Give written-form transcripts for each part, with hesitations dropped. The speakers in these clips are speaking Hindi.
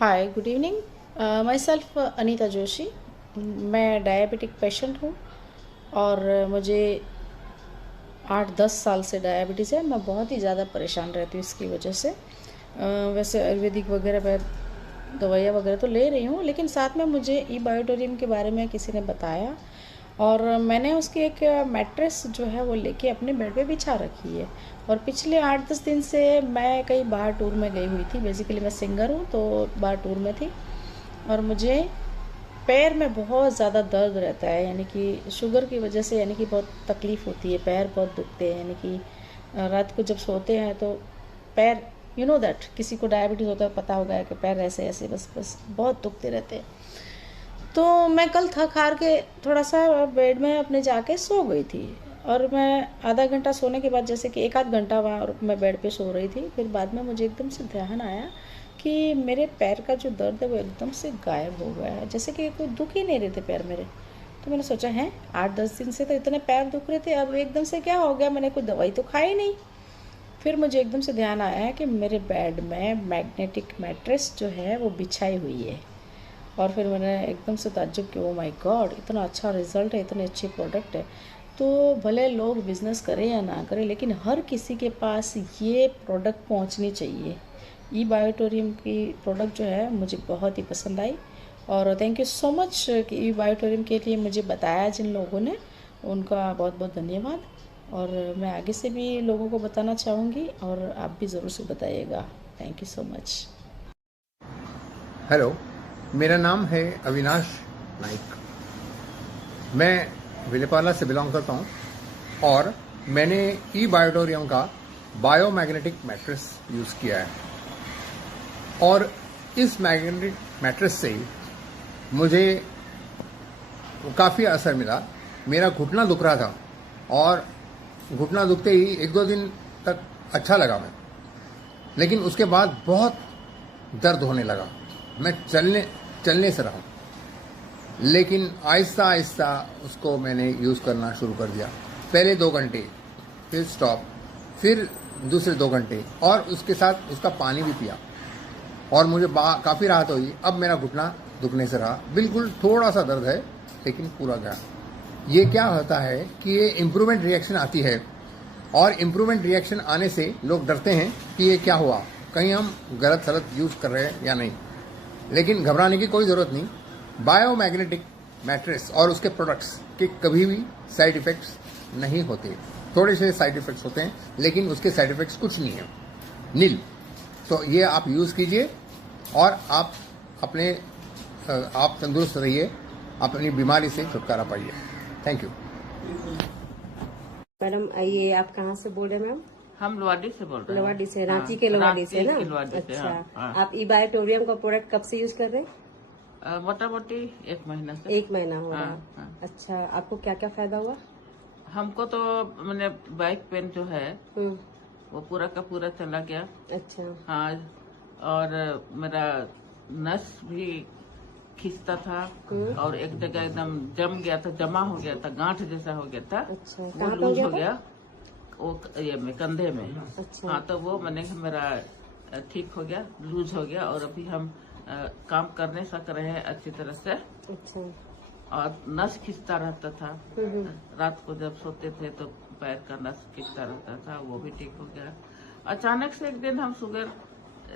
Hi, good evening. My self Anita Joshi. मैं डायबिटिक पेशेंट हूँ और मुझे 8-10 साल से डायबिटीज़ है। मैं बहुत ही ज़्यादा परेशान रहती हूँ इसकी वजह से। वैसे आयुर्वेदिक वगैरह मैं दवाइयाँ वगैरह तो ले रही हूँ, लेकिन साथ में मुझे ई बायोटोरियम के बारे में किसी ने बताया और मैंने उसकी एक मैट्रेस जो है वो लेके अपने बेड पे बिछा रखी है। और पिछले 8-10 दिन से मैं कहीं बाहर टूर में गई हुई थी। बेसिकली मैं सिंगर हूँ, तो बाहर टूर में थी और मुझे पैर में बहुत ज़्यादा दर्द रहता है, यानी कि शुगर की वजह से, यानी कि बहुत तकलीफ़ होती है, पैर बहुत दुखते हैं। यानी कि रात को जब सोते हैं तो पैर, यू नो दैट, किसी को डायबिटीज़ होता है पता होगा कि पैर ऐसे ऐसे बस बस बहुत दुखते रहते हैं। तो मैं कल थक हार के थोड़ा सा बेड में अपने जाके सो गई थी और मैं आधा घंटा सोने के बाद, जैसे कि 1-8 घंटा वहाँ मैं बेड पे सो रही थी, फिर बाद में मुझे एकदम से ध्यान आया कि मेरे पैर का जो दर्द है वो एकदम से गायब हो गया है, जैसे कि कोई दुख ही नहीं रहे थे पैर मेरे। तो मैंने सोचा है 8-10 दिन से तो इतने पैर दुख रहे थे, अब एकदम से क्या हो गया? मैंने कोई दवाई तो खाई नहीं। फिर मुझे एकदम से ध्यान आया कि मेरे बेड में मैग्नेटिक मैट्रेस जो है वो बिछाई हुई है। और फिर मैंने एकदम से ताज्जुब किया, ओ माय गॉड, इतना अच्छा रिज़ल्ट है, इतने अच्छे प्रोडक्ट है। तो भले लोग बिज़नेस करें या ना करें, लेकिन हर किसी के पास ये प्रोडक्ट पहुंचनी चाहिए। ई बायोटोरियम की प्रोडक्ट जो है मुझे बहुत ही पसंद आई और थैंक यू सो मच कि ई बायोटोरियम के लिए मुझे बताया जिन लोगों ने, उनका बहुत बहुत धन्यवाद। और मैं आगे से भी लोगों को बताना चाहूँगी और आप भी ज़रूर से बताइएगा। Thank you so much. Hello, मेरा नाम है अविनाश नाइक। मैं विलेपार्ला से बिलोंग करता हूँ और मैंने ई बायोटोरियम का बायोमैग्नेटिक मैट्रेस यूज़ किया है और इस मैग्नेटिक मैट्रेस से मुझे काफ़ी असर मिला। मेरा घुटना दुख रहा था और घुटना दुखते ही 1-2 दिन तक अच्छा लगा मैं, लेकिन उसके बाद बहुत दर्द होने लगा। मैं चलने से रहा, लेकिन आहिस्ता आहिस्ता उसको मैंने यूज़ करना शुरू कर दिया। पहले 2 घंटे, फिर स्टॉप, फिर दूसरे 2 घंटे और उसके साथ उसका पानी भी पिया और मुझे काफ़ी राहत हुई। अब मेरा घुटना दुखने से रहा, बिल्कुल थोड़ा सा दर्द है लेकिन पूरा गया। ये क्या होता है कि ये इम्प्रूवमेंट रिएक्शन आती है और इम्प्रूवमेंट रिएक्शन आने से लोग डरते हैं कि ये क्या हुआ, कहीं हम गलत सलत यूज़ कर रहे हैं या नहीं। लेकिन घबराने की कोई ज़रूरत नहीं। बायोमैग्नेटिक मैट्रेस और उसके प्रोडक्ट्स के कभी भी साइड इफ़ेक्ट्स नहीं होते। थोड़े से साइड इफ़ेक्ट्स होते हैं, लेकिन उसके साइड इफ़ेक्ट्स कुछ नहीं है, नील। तो ये आप यूज़ कीजिए और आप तंदुरुस्त रहिए, अपनी बीमारी से छुटकारा पाइए। Thank you. मैडम, ये आप कहाँ से बोल रहे हैं मैम? हम लोवाडी से बोल रहे हैं। लोवाडी से, रांची के लोवाडी से ना? लोवाडी से, अच्छा। हाँ। आप ई बायोटोरियम का प्रोडक्ट कब से यूज कर रहे हैं? मोटा मोटी 1 महीना से। 1 महीना हो रहा है। हाँ। अच्छा, आपको क्या क्या फायदा हुआ? हमको तो मैंने बैक पेन जो है हम्म। वो पूरा का पूरा चला गया। अच्छा। हाँ, और मेरा नस भी खिंचता था और एक जगह एकदम जम गया था, जमा हो गया था, गांठ जैसा हो गया था। अच्छा, वो कहाँ पे लूज हो हो गया गया, वो ये में कंधे में। अच्छा। हाँ, तो वो मैंने मेरा ठीक हो गया, लूज हो गया और अभी हम काम कर नहीं सक रहे हैं अच्छी तरह से। अच्छा। और नस खिंचता रहता था, रात को जब सोते थे तो पैर का नस खिंचता रहता था, वो भी ठीक हो गया। अचानक से एक दिन हम शुगर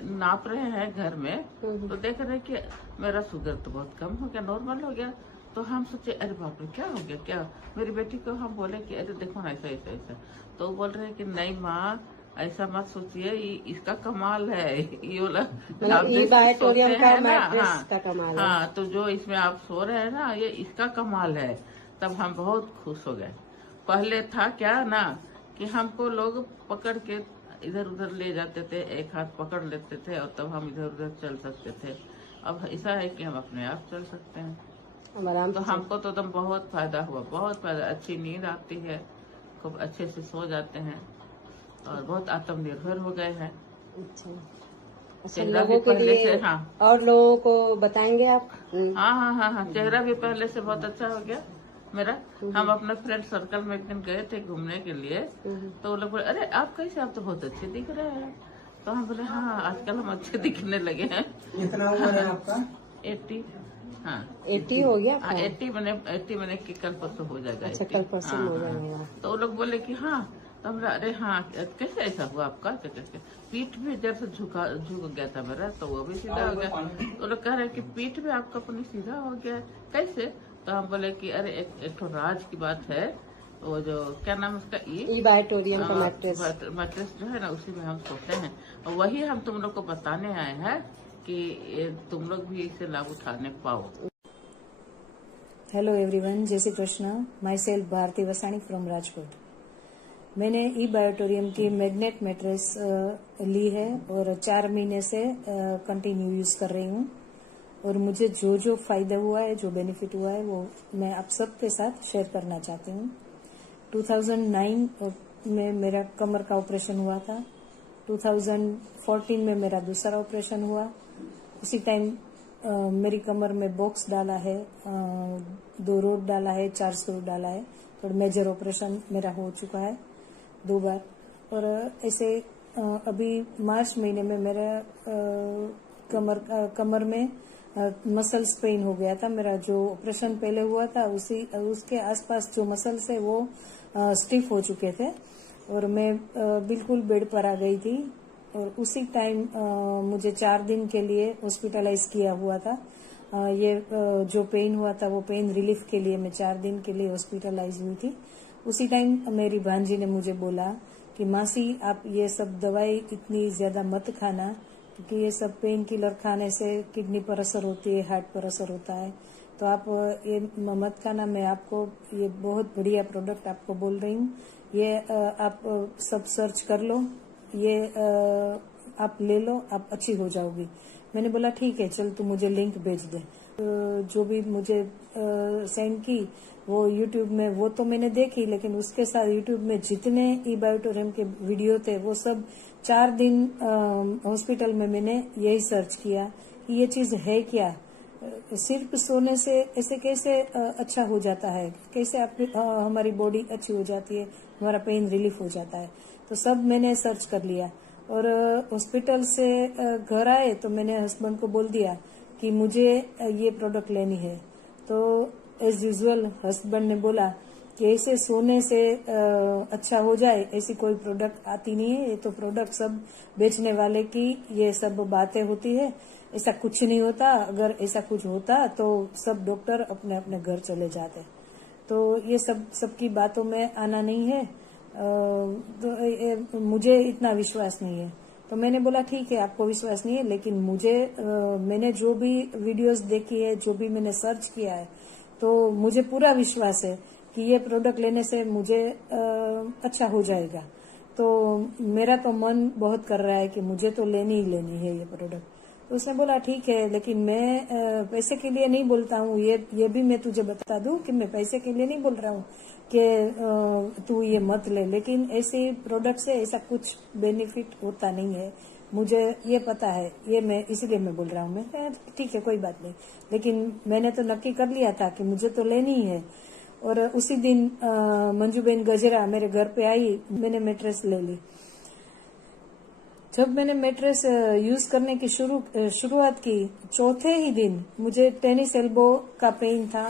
नाप रहे हैं घर में, तो देख रहे कि मेरा शुगर तो बहुत कम हो गया, नॉर्मल हो गया। तो हम सोचे अरे बाप रे, क्या हो गया क्या? मेरी बेटी को हम बोले कि अरे देखो ना ऐसा ऐसा ऐसा, तो वो बोल रहे हैं कि नहीं माँ, ऐसा मत सोचिए, इसका कमाल है, ये वाला आप ई जैसे बायोटोरियम सोते का हैं ना। मैट्रेस का कमाल है। हाँ, तो जो इसमें आप सो रहे हैं ना, ये इसका कमाल है। तब हम बहुत खुश हो गए। पहले था क्या ना कि हमको लोग पकड़ के इधर उधर ले जाते थे, एक हाथ पकड़ लेते थे और तब हम इधर उधर चल सकते थे। अब ऐसा है कि हम अपने आप चल सकते हैं। अब आराम तो से हमको तो एकदम बहुत फायदा हुआ, बहुत फायदा। अच्छी नींद आती है, खूब अच्छे से सो जाते हैं और बहुत आत्मनिर्भर हो गए हैं। अच्छा। अच्छा, चेहरा भी लोगों के पहले लिए से, हाँ और लोगों को बताएंगे आप? हाँ, चेहरा भी पहले से बहुत अच्छा हो गया मेरा। हम अपने फ्रेंड सर्कल में एक दिन गए थे घूमने के लिए, तो वो लोग बोले अरे आप कैसे, आप तो बहुत अच्छे दिख रहे हैं। तो हम बोले हाँ आजकल हम अच्छे दिखने लगे हैं। कितना उम्र है आपका? 80। हाँ 80 हो गया हाँ, आपका? 80 मैंने कि कल परसों हो जाएगा। अच्छा 80। कल परसों हाँ, हो हाँ। जाएगा। तो वो लोग बोले कि हाँ, तो हम अरे हाँ कैसे ऐसा हुआ आपका, तो कैसे पीठ भी इधर से झुक गया था मेरा, तो वो भी सीधा हो गया। तो लोग कह रहे कि पीठ भी आपका अपनी सीधा हो गया कैसे। तो हम बोले कि अरे एक तो राज की बात है, वो जो क्या नाम उसका ई बायोटोरियम का मैट्रेस। मैट्रेस जो है ना उसी में हम सोते हैं, और वही हम तुम लोग को बताने आए हैं कि तुम लोग भी इससे लाभ उठाने पाओ। हेलो एवरीवन, जय Shri Krishna. Myself Bharti Vasani from Rajkot. मैंने ई बायोटोरियम की मैग्नेट मैट्रेस ली है और 4 महीने से कंटिन्यू यूज कर रही हूँ, और मुझे जो जो फायदा हुआ है, जो बेनिफिट हुआ है, वो मैं आप सबके साथ शेयर करना चाहती हूँ। 2009 में मेरा कमर का ऑपरेशन हुआ था। 2014 में मेरा दूसरा ऑपरेशन हुआ। उसी टाइम मेरी कमर में बॉक्स डाला है, 2 रोड डाला है, 4 स्क्रू डाला है। तो मेजर ऑपरेशन मेरा हो चुका है 2 बार। और ऐसे अभी मार्च महीने में मेरा कमर में मसल्स पेन हो गया था। मेरा जो ऑपरेशन पहले हुआ था उसके आसपास जो मसल्स है वो स्टिफ हो चुके थे, और मैं बिल्कुल बेड पर आ गई थी। और उसी टाइम मुझे 4 दिन के लिए हॉस्पिटलाइज किया हुआ था। ये जो पेन हुआ था वो पेन रिलीफ के लिए मैं 4 दिन के लिए हॉस्पिटलाइज हुई थी। उसी टाइम मेरी भांजी ने मुझे बोला कि मासी आप ये सब दवाई इतनी ज्यादा मत खाना, क्योंकि ये सब पेन किलर खाने से किडनी पर असर होती है, हार्ट पर असर होता है, तो आप ये मत खाना। मैं आपको ये बहुत बढ़िया प्रोडक्ट आपको बोल रही हूँ, ये आप सब सर्च कर लो, ये आप ले लो, आप अच्छी हो जाओगी। मैंने बोला ठीक है, चल तू मुझे लिंक भेज दे। जो भी मुझे सेंड की वो यूट्यूब में, वो तो मैंने देखी, लेकिन उसके साथ यूट्यूब में जितने ई बायोटोरियम के वीडियो थे वो सब 4 दिन हॉस्पिटल में मैंने यही सर्च किया कि ये चीज है क्या, सिर्फ सोने से ऐसे कैसे अच्छा हो जाता है, कैसे हमारी बॉडी अच्छी हो जाती है, हमारा पेन रिलीफ हो जाता है। तो सब मैंने सर्च कर लिया, और हॉस्पिटल से घर आए तो मैंने हस्बैंड को बोल दिया कि मुझे ये प्रोडक्ट लेनी है। तो एज यूजुअल हस्बैंड ने बोला कि ऐसे सोने से अच्छा हो जाए ऐसी कोई प्रोडक्ट आती नहीं है, ये तो प्रोडक्ट सब बेचने वाले की ये सब बातें होती है, ऐसा कुछ नहीं होता। अगर ऐसा कुछ होता तो सब डॉक्टर अपने अपने घर चले जाते। तो ये सबकी बातों में आना नहीं है। तो मुझे इतना विश्वास नहीं है। तो मैंने बोला ठीक है, आपको विश्वास नहीं है, लेकिन मुझे मैंने जो भी वीडियोस देखी है, जो भी मैंने सर्च किया है, तो मुझे पूरा विश्वास है कि ये प्रोडक्ट लेने से मुझे अच्छा हो जाएगा। तो मेरा तो मन बहुत कर रहा है कि मुझे तो लेनी ही लेनी है ये प्रोडक्ट। तो उसने बोला ठीक है, लेकिन मैं पैसे के लिए नहीं बोलता हूँ, ये भी मैं तुझे बता दूं कि मैं पैसे के लिए नहीं बोल रहा हूँ कि तू ये मत ले, लेकिन ऐसे प्रोडक्ट से ऐसा कुछ बेनिफिट होता नहीं है, मुझे ये पता है, ये मैं इसलिए मैं बोल रहा हूँ। मैं ठीक है कोई बात नहीं, लेकिन मैंने तो नक्की कर लिया था कि मुझे तो लेनी ही है। और उसी दिन मंजूबेन गजरा मेरे घर पे आई, मैंने मैट्रेस ले ली। जब मैंने मैट्रेस यूज करने की शुरुआत की, चौथे ही दिन मुझे टेनिस एल्बो का पेन था।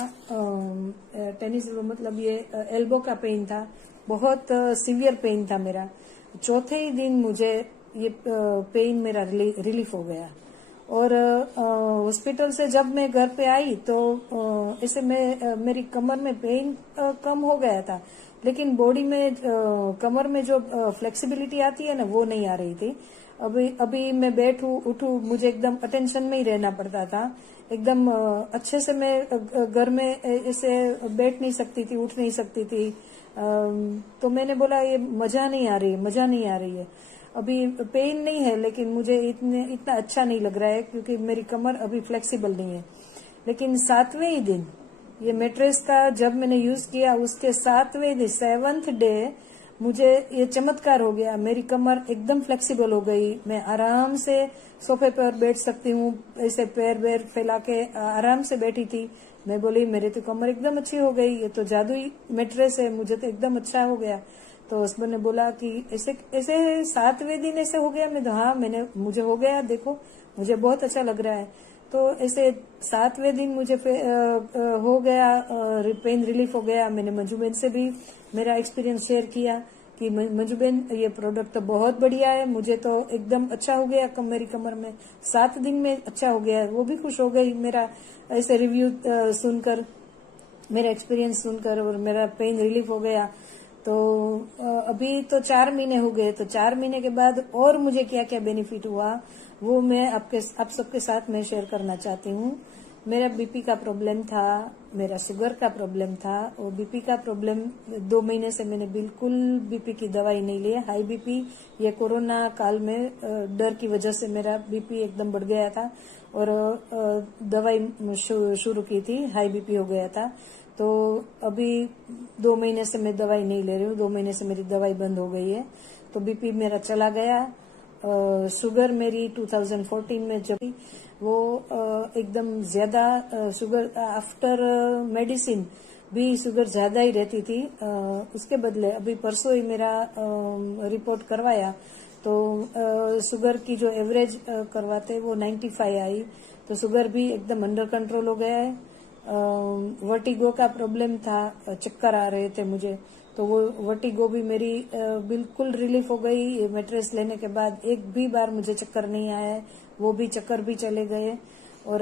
टेनिस एल्बो मतलब ये एल्बो का पेन था, बहुत सीवियर पेन था मेरा। चौथे ही दिन मुझे ये पेन मेरा रिलीफ हो गया। और हॉस्पिटल से जब मैं घर पे आई तो ऐसे मेरी कमर में पेन कम हो गया था, लेकिन बॉडी में कमर में जो फ्लेक्सिबिलिटी आती है ना वो नहीं आ रही थी। अभी मैं बैठूं उठूं मुझे एकदम अटेंशन में ही रहना पड़ता था। एकदम अच्छे से मैं घर में ऐसे बैठ नहीं सकती थी, उठ नहीं सकती थी। तो मैंने बोला ये मजा नहीं आ रही है। अभी पेन नहीं है, लेकिन मुझे इतना अच्छा नहीं लग रहा है क्योंकि मेरी कमर अभी फ्लेक्सिबल नहीं है। लेकिन 7वें ही दिन ये मैट्रेस का जब मैंने यूज किया, उसके 7वें दिन 7th डे मुझे ये चमत्कार हो गया। मेरी कमर एकदम फ्लेक्सिबल हो गई, मैं आराम से सोफे पर बैठ सकती हूँ, ऐसे पैर फैला के आराम से बैठी थी। मैं बोली मेरी तो कमर एकदम अच्छी हो गई, ये तो जादुई मैट्रेस है, मुझे तो एकदम अच्छा हो गया। तो हस्बैंड ने बोला कि ऐसे ऐसे 7वें दिन ऐसे हो गया। मैं तो हाँ, मुझे हो गया, देखो मुझे बहुत अच्छा लग रहा है। तो ऐसे 7वें दिन मुझे हो गया, पेन रिलीफ हो गया। मैंने मंजू बहन से भी मेरा एक्सपीरियंस शेयर किया कि मंजू बहन ये प्रोडक्ट तो बहुत बढ़िया है, मुझे तो एकदम अच्छा हो गया, मेरी कमर में 7 दिन में अच्छा हो गया। वो भी खुश हो गई मेरा ऐसे रिव्यू सुनकर, मेरा एक्सपीरियंस सुनकर, और मेरा पेन रिलीफ हो गया। तो अभी तो 4 महीने हो गए, तो 4 महीने के बाद और मुझे क्या क्या बेनिफिट हुआ वो मैं आप सबके साथ मैं शेयर करना चाहती हूँ। मेरा बीपी का प्रॉब्लम था, मेरा शुगर का प्रॉब्लम था, और बीपी का प्रॉब्लम 2 महीने से मैंने बिल्कुल बीपी की दवाई नहीं ली है। हाई बीपी ये कोरोना काल में डर की वजह से मेरा बीपी एकदम बढ़ गया था, और दवाई शुरू की थी, हाई बीपी हो गया था। तो अभी 2 महीने से मैं दवाई नहीं ले रही हूँ, 2 महीने से मेरी दवाई बंद हो गई है। तो बीपी मेरा चला गया। शुगर मेरी 2014 में जब वो एकदम ज्यादा शुगर आफ्टर मेडिसिन भी शुगर ज्यादा ही रहती थी। उसके बदले अभी परसों ही मेरा रिपोर्ट करवाया तो शुगर की जो एवरेज करवाते वो 95 आई, तो शुगर भी एकदम अंडर कंट्रोल हो गया है। वर्टिगो का प्रॉब्लम था, चक्कर आ रहे थे मुझे, तो वो वर्टिगो भी मेरी बिल्कुल रिलीफ हो गई। मैट्रेस लेने के बाद एक भी बार मुझे चक्कर नहीं आया है, वो भी चक्कर भी चले गए। और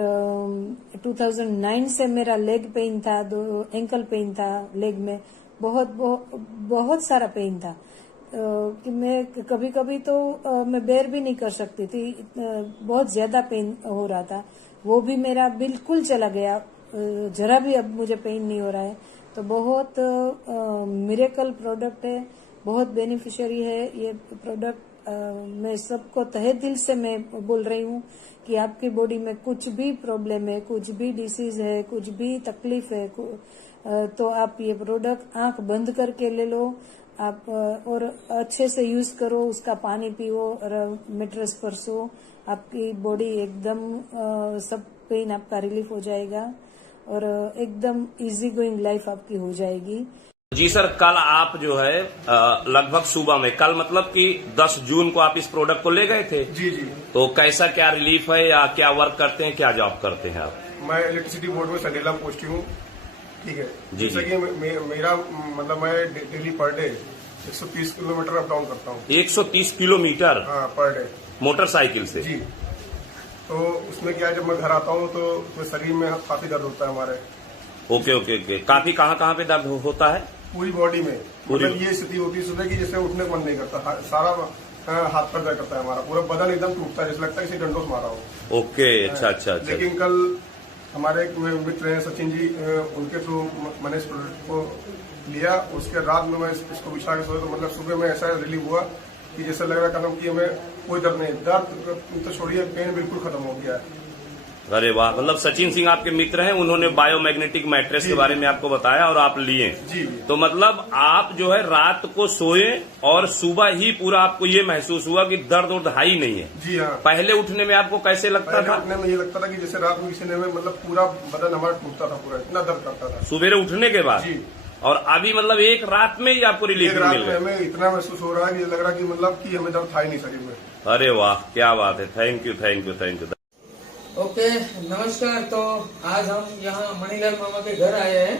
2009 से मेरा लेग पेन था, एंकल पेन था लेग में, बहुत सारा पेन था कि मैं कभी कभी तो मैं बेर भी नहीं कर सकती थी, बहुत ज्यादा पेन हो रहा था। वो भी मेरा बिल्कुल चला गया, जरा भी अब मुझे पेन नहीं हो रहा है। तो बहुत मिरेकल प्रोडक्ट है, बहुत बेनिफिशियरी है ये प्रोडक्ट। मैं सबको तहे दिल से मैं बोल रही हूँ कि आपकी बॉडी में कुछ भी प्रॉब्लम है, कुछ भी डिसीज है, कुछ भी तकलीफ है, तो आप ये प्रोडक्ट आंख बंद करके ले लो आप, और अच्छे से यूज करो, उसका पानी पियो और मैट्रेस पर सो। आपकी बॉडी एकदम सब पेन आपका रिलीफ हो जाएगा और एकदम इजी गोइंग लाइफ आपकी हो जाएगी। जी सर, कल आप जो है लगभग सुबह में, कल मतलब कि 10 जून को आप इस प्रोडक्ट को ले गए थे। जी जी। तो कैसा क्या रिलीफ है, या क्या वर्क करते हैं, क्या जॉब करते हैं आप? मैं इलेक्ट्रिसिटी बोर्ड में संडेला पोस्टिंग हूँ, ठीक है। जी जैसे कि मेरा मतलब मैं daily per day 130 kilometre up down करता हूँ। 130 किलोमीटर? हाँ, पर डे मोटरसाइकिल से? जी। तो उसमें क्या है, जब मैं घर आता हूँ तो शरीर में काफी दर्द होता है हमारे। Okay okay okay. काफी कहाँ पे दर्द होता है? पूरी बॉडी में। मतलब ये स्थिति होती है सुबह की, जैसे उठने को मन नहीं करता, सारा हाथ पर दर्द करता है हमारा, पूरा बदन एकदम टूटता है, जैसे लगता है किसी डंडों से मारा हो। ओके, अच्छा। लेकिन कल हमारे मित्र हैं सचिन जी, उनके थ्रू मैंने इस प्रोडक्ट को लिया। उसके रात में मैं इसको बिछा के सोया, तो मतलब सुबह में ऐसा रिलीफ हुआ कि जैसे लग रहा था कि हमें कोई दर्द नहीं, दर्द तो छोड़िए, पेन बिल्कुल खत्म हो गया है। अरे वाह, मतलब सचिन सिंह आपके मित्र हैं, उन्होंने बायोमैग्नेटिक मैट्रेस के बारे में आपको बताया और आप लिए। जी। तो मतलब आप जो है रात को सोए और सुबह ही पूरा आपको ये महसूस हुआ कि दर्द और हाई नहीं है? जी हाँ। पहले उठने में आपको कैसे लगता था? उठने में ये लगता था कि जैसे रात में किसी ने मतलब पूरा बदन हमारा टूटता था, पूरा इतना दर्द करता था सुबेरे उठने के बाद। जी। और अभी मतलब एक रात में ही आपको रिलीफ मिल गया? हमें इतना महसूस हो रहा है कि लग रहा कि मतलब कि हमें दर्द था ही नहीं शरीर में। अरे वाह, क्या बात है, थैंक यू। ओके, नमस्कार। तो आज हम यहाँ मणिलाल मामा के घर आए हैं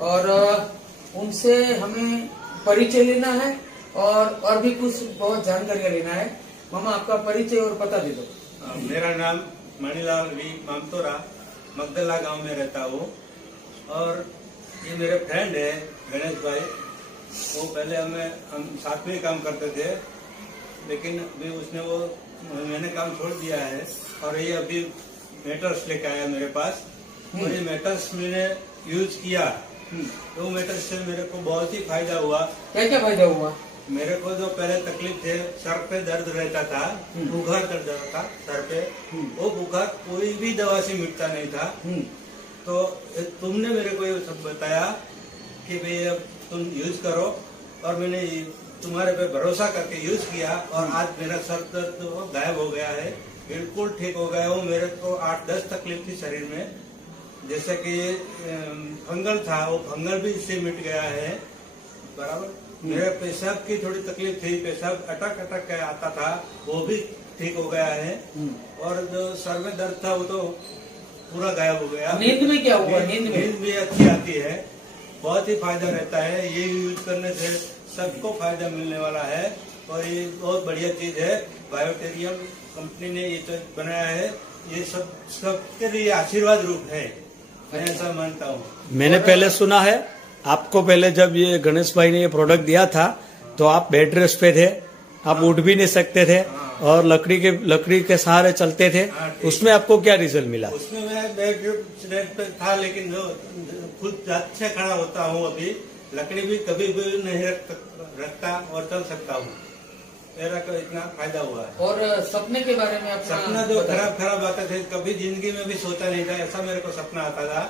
और उनसे हमें परिचय लेना है और भी कुछ बहुत जानकारियाँ लेना है। मामा, आपका परिचय और पता दे दो। मेरा नाम मणिलाल वी मामतोरा, मगदला गांव में रहता हूँ, और ये मेरे फ्रेंड है गणेश भाई। वो पहले हम साथ में काम करते थे, लेकिन अभी मैंने काम छोड़ दिया है, और ये अभी मैटर्स लेके आया मेरे पास। और ये मैटर्स मैंने यूज किया, तो मैटर्स से मेरे को बहुत ही फायदा हुआ। क्या क्या फायदा हुआ? मेरे को जो पहले तकलीफ थे, सर पे दर्द रहता था, बुखार कर जाता था सर पे, वो बुखार कोई भी दवा से मिटता नहीं था। तो तुमने मेरे को ये सब बताया कि भाई अब तुम यूज करो, और मैंने तुम्हारे पे भरोसा करके यूज किया, और आज मेरा सर दर्द तो गायब हो गया है, बिल्कुल ठीक हो गया हूँ। मेरे को 8-10 तकलीफ थी शरीर में, जैसे कि फंगल था, वो फंगल भी इससे मिट गया है बराबर। मेरे पेशाब की थोड़ी तकलीफ थी, पेशाब अटक अटक के आता था, वो भी ठीक हो गया है। और जो सर में दर्द था वो तो पूरा गायब हो गया। नींद में क्या हुआ? नींद भी अच्छी आती है, बहुत ही फायदा रहता है। ये यूज करने से सबको फायदा मिलने वाला है और ये बहुत बढ़िया चीज है। बायोटेरियम कंपनी ने ये चीज बनाया है, ये सबके लिए आशीर्वाद रूप है, मैं ऐसा मानता हूँ। मैंने पहले सुना है, आपको पहले जब ये गणेश भाई ने ये प्रोडक्ट दिया था तो आप बेड रेस्ट पे थे, आप उठ भी नहीं सकते थे और लकड़ी के सहारे चलते थे। उसमें आपको क्या रिजल्ट मिला? उसमें मैं बेड रेस्ट पे था, लेकिन जो खुद अच्छे खड़ा होता हूँ अभी, लकड़ी भी कभी भी नहीं रखता और चल सकता हूँ। मेरा को इतना फायदा हुआ है। और सपने के बारे में अपना सपना जो खराब आते थे, कभी जिंदगी में भी सोचा नहीं था, ऐसा मेरे को सपना आता था,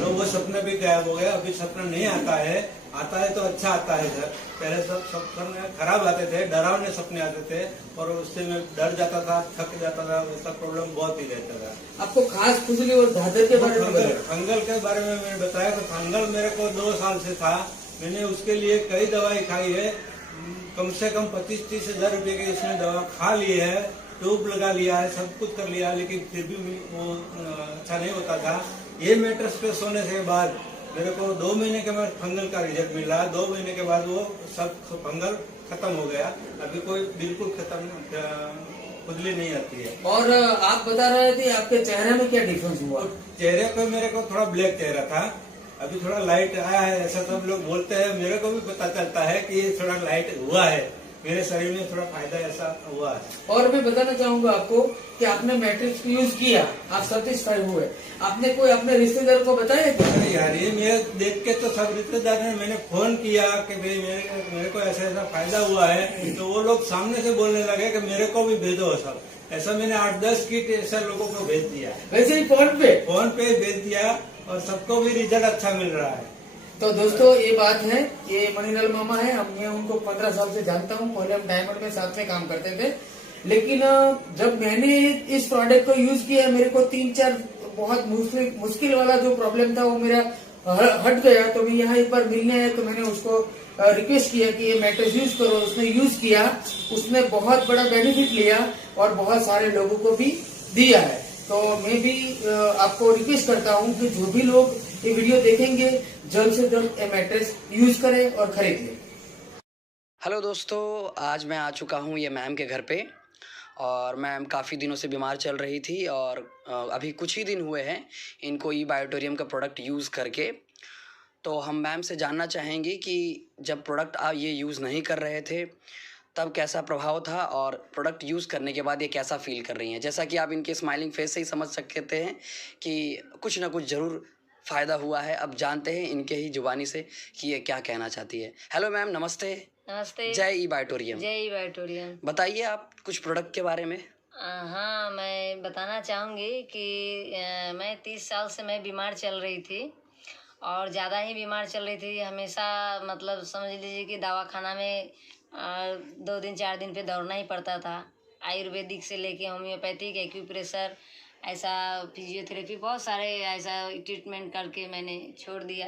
तो वो सपना भी गायब हो गया। अभी सपना नहीं आता है तो अच्छा आता है सर। पहले सब सपने खराब आते थे, डरावने सपने आते थे और उससे मैं डर जाता था, थक जाता था, उसका प्रॉब्लम बहुत ही रहता था। आपको खास खुजली और दादर के बारे में? फंगल के बारे में मैंने बताया तो फंगल मेरे को 2 साल से था। मैंने उसके लिए कई दवाई खाई है, कम से कम 25-30 हजार रुपए की इसमें दवा खा ली है, ट्यूब लगा लिया है, सब कुछ कर लिया, लेकिन फिर भी वो अच्छा नहीं होता था। ये मैट्रेस पे सोने के बाद मेरे को 2 महीने के बाद फंगल का रिजल्ट मिला। 2 महीने के बाद वो सब फंगल खत्म हो गया, अभी कोई बिल्कुल खत्म खुजली नहीं आती है। और आप बता रहे थे आपके चेहरे में क्या डिफरेंस हुआ? चेहरे पे मेरे को थोड़ा ब्लैक चेहरा था, अभी थोड़ा लाइट आया है, ऐसा सब लोग बोलते हैं। मेरे को भी पता चलता है कि ये थोड़ा लाइट हुआ है, मेरे शरीर में थोड़ा फायदा ऐसा हुआ है। और मैं बताना चाहूंगा आपको कि आपने मैट्रिक्स यूज किया, आप सेटिस्फाई हुए, आपने कोई अपने रिश्तेदार को बताया क्या? अरे यार, ये मेरे देख के तो सब रिश्तेदार ने मैंने फोन किया कि भाई मेरे को ऐसा फायदा हुआ है, तो वो लोग सामने से बोलने लगे कि मेरे को भी भेजो सब। ऐसा मैंने 8-10 किट ऐसा लोगों को भेज दिया, वैसे ही फोन पे भेज दिया और सबको भी रिजल्ट अच्छा मिल रहा है। तो दोस्तों ये बात है, ये मणिलाल मामा है, मैं उनको 15 साल से जानता हूँ। पहले हम डायमंड में साथ में काम करते थे, लेकिन जब मैंने इस प्रोडक्ट को यूज किया, मेरे को 3-4 बहुत मुश्किल वाला जो प्रॉब्लम था वो मेरा हट गया। तो मैं यहाँ एक बार मिलने आया तो मैंने उसको रिक्वेस्ट किया कि ये मैट्रेस यूज करो। उसने यूज किया, उसने बहुत बड़ा बेनिफिट लिया और बहुत सारे लोगों को भी दिया है। तो मैं भी आपको रिक्वेस्ट करता हूँ कि जो भी लोग ये वीडियो देखेंगे जल्द से जल्द ये मैट्रेस यूज करें और खरीद लें। हेलो दोस्तों, आज मैं आ चुका हूँ ये मैम के घर पे और मैम काफ़ी दिनों से बीमार चल रही थी और अभी कुछ ही दिन हुए हैं इनको ई बायोटेरियम का प्रोडक्ट यूज़ करके। तो हम मैम से जानना चाहेंगे कि जब प्रोडक्ट आप ये यूज़ नहीं कर रहे थे तब कैसा प्रभाव था और प्रोडक्ट यूज़ करने के बाद ये कैसा फील कर रही हैं। जैसा कि आप इनके स्माइलिंग फेस से ही समझ सकते हैं कि कुछ ना कुछ ज़रूर फ़ायदा हुआ है। अब जानते हैं इनके ही जुबानी से कि ये क्या कहना चाहती है। हेलो मैम, नमस्ते। नमस्ते। जय ई बायोटेरियम। जय ई बायोटेरियम। बताइए आप कुछ प्रोडक्ट के बारे में। हाँ, मैं बताना चाहूँगी कि मैं 30 साल से मैं बीमार चल रही थी और ज़्यादा ही बीमार चल रही थी। हमेशा मतलब समझ लीजिए कि दवाखाना में 2 दिन 4 दिन पे दौड़ना ही पड़ता था। आयुर्वेदिक से लेके होम्योपैथिक, एक्यूप्रेशर, ऐसा फिजियोथेरेपी, बहुत सारे ऐसा ट्रीटमेंट करके मैंने छोड़ दिया।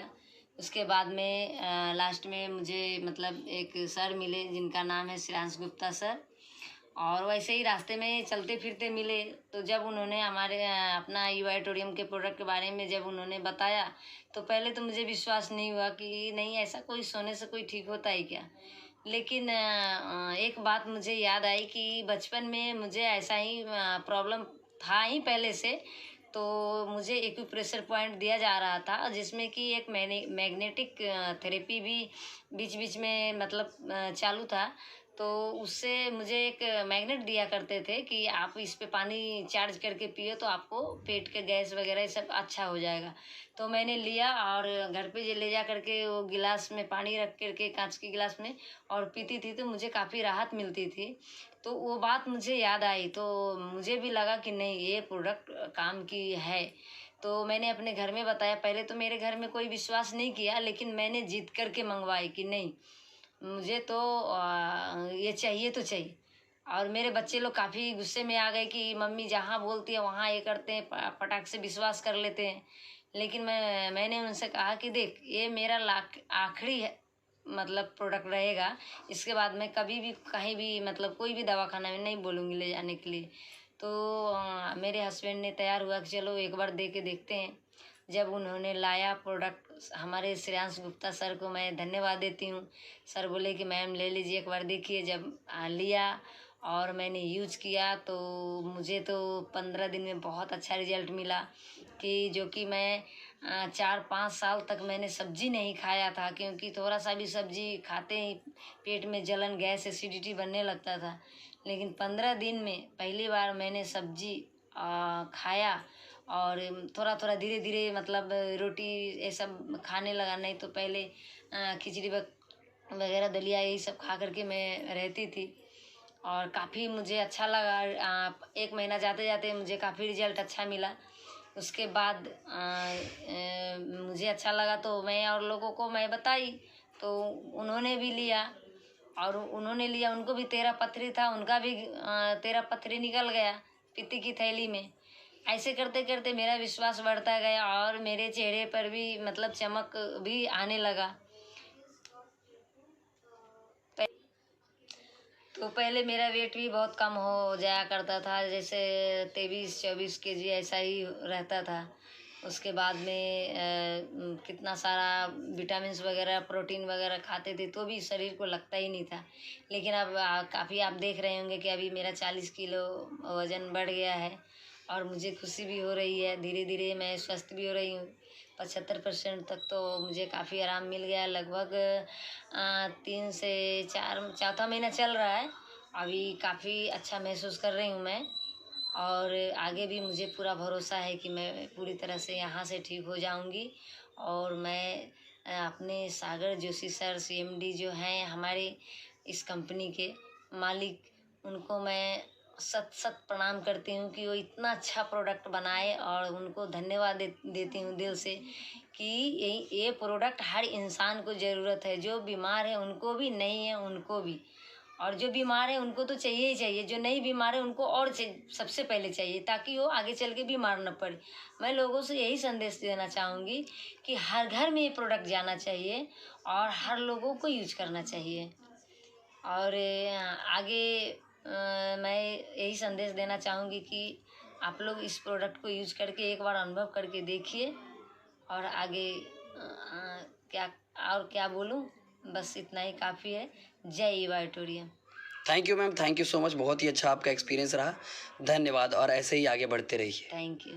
उसके बाद में लास्ट में मुझे मतलब एक सर मिले जिनका नाम है श्रेयांश गुप्ता सर, और वैसे ही रास्ते में चलते फिरते मिले। तो जब उन्होंने हमारे अपना ई बायोटेरियम के प्रोडक्ट के बारे में जब उन्होंने बताया तो पहले तो मुझे विश्वास नहीं हुआ कि नहीं ऐसा कोई सोने से कोई ठीक होता है क्या। लेकिन एक बात मुझे याद आई कि बचपन में मुझे ऐसा ही प्रॉब्लम था ही पहले से। तो मुझे एक्यूप्रेशर पॉइंट दिया जा रहा था जिसमें कि एक मैग्नेटिक थेरेपी भी बीच बीच में मतलब चालू था। तो उससे मुझे एक मैग्नेट दिया करते थे कि आप इस पे पानी चार्ज करके पियो तो आपको पेट के गैस वगैरह सब अच्छा हो जाएगा। तो मैंने लिया और घर पे ले जा करके वो गिलास में पानी रख करके कांच के गिलास में और पीती थी तो मुझे काफ़ी राहत मिलती थी। तो वो बात मुझे याद आई तो मुझे भी लगा कि नहीं ये प्रोडक्ट काम की है। तो मैंने अपने घर में बताया। पहले तो मेरे घर में कोई विश्वास नहीं किया, लेकिन मैंने जिद करके मंगवाई कि नहीं मुझे तो ये चाहिए तो चाहिए। और मेरे बच्चे लोग काफ़ी गुस्से में आ गए कि मम्मी जहाँ बोलती है वहाँ ये करते हैं, पटाख से विश्वास कर लेते हैं। लेकिन मैंने उनसे कहा कि देख ये मेरा आखिरी मतलब प्रोडक्ट रहेगा। इसके बाद मैं कभी भी कहीं भी मतलब कोई भी दवाखाना में नहीं बोलूँगी ले जाने के लिए। तो मेरे हस्बैंड ने तैयार हुआ कि चलो एक बार दे के देखते हैं। जब उन्होंने लाया प्रोडक्ट, हमारे श्रेयांश गुप्ता सर को मैं धन्यवाद देती हूँ। सर बोले कि मैम ले लीजिए एक बार देखिए। जब लिया और मैंने यूज किया तो मुझे तो 15 दिन में बहुत अच्छा रिजल्ट मिला कि जो कि मैं 4-5 साल तक मैंने सब्जी नहीं खाया था, क्योंकि थोड़ा सा भी सब्जी खाते ही पेट में जलन, गैस, एसिडिटी बनने लगता था। लेकिन 15 दिन में पहली बार मैंने सब्जी खाया और थोड़ा थोड़ा धीरे धीरे मतलब रोटी ये सब खाने लगा। नहीं तो पहले खिचड़ी वगैरह दलिया यही सब खा करके मैं रहती थी और काफ़ी मुझे अच्छा लगा। 1 महीना जाते जाते मुझे काफ़ी रिजल्ट अच्छा मिला। उसके बाद मुझे अच्छा लगा तो मैं और लोगों को मैं बताई, तो उन्होंने भी लिया और उन्होंने लिया। उनको भी 13 पथरी था, उनका भी 13 पथरी निकल गया पित्ती की थैली में। ऐसे करते करते मेरा विश्वास बढ़ता गया और मेरे चेहरे पर भी मतलब चमक भी आने लगा। तो पहले मेरा वेट भी बहुत कम हो जाया करता था, जैसे 23-24 kg ऐसा ही रहता था। उसके बाद में कितना सारा विटामिन्स वगैरह, प्रोटीन वगैरह खाते थे तो भी शरीर को लगता ही नहीं था। लेकिन अब काफ़ी आप देख रहे होंगे कि अभी मेरा 40 किलो वज़न बढ़ गया है और मुझे खुशी भी हो रही है। धीरे धीरे मैं स्वस्थ भी हो रही हूँ। 75% तक तो मुझे काफ़ी आराम मिल गया। लगभग 3 से 4 चौथा महीना चल रहा है। अभी काफ़ी अच्छा महसूस कर रही हूँ मैं और आगे भी मुझे पूरा भरोसा है कि मैं पूरी तरह से यहाँ से ठीक हो जाऊँगी। और मैं अपने सागर जोशी सर CMD जो हैं हमारे इस कंपनी के मालिक, उनको मैं सत प्रणाम करती हूँ कि वो इतना अच्छा प्रोडक्ट बनाए और उनको धन्यवाद देती हूँ दिल से कि ये प्रोडक्ट हर इंसान को ज़रूरत है। जो बीमार है उनको भी, नहीं है उनको भी, और जो बीमार है उनको तो चाहिए ही चाहिए, जो नहीं बीमार है उनको और सबसे पहले चाहिए ताकि वो आगे चल के बीमार न पड़े। मैं लोगों से यही संदेश देना चाहूँगी कि हर घर में ये प्रोडक्ट जाना चाहिए और हर लोगों को यूज करना चाहिए। और आगे मैं यही संदेश देना चाहूँगी कि आप लोग इस प्रोडक्ट को यूज करके एक बार अनुभव करके देखिए और आगे क्या बोलूँ, बस इतना ही काफ़ी है। जय E Biotorium. Thank you ma'am, thank you so much. बहुत ही अच्छा आपका एक्सपीरियंस रहा, धन्यवाद और ऐसे ही आगे बढ़ते रहिए। Thank you.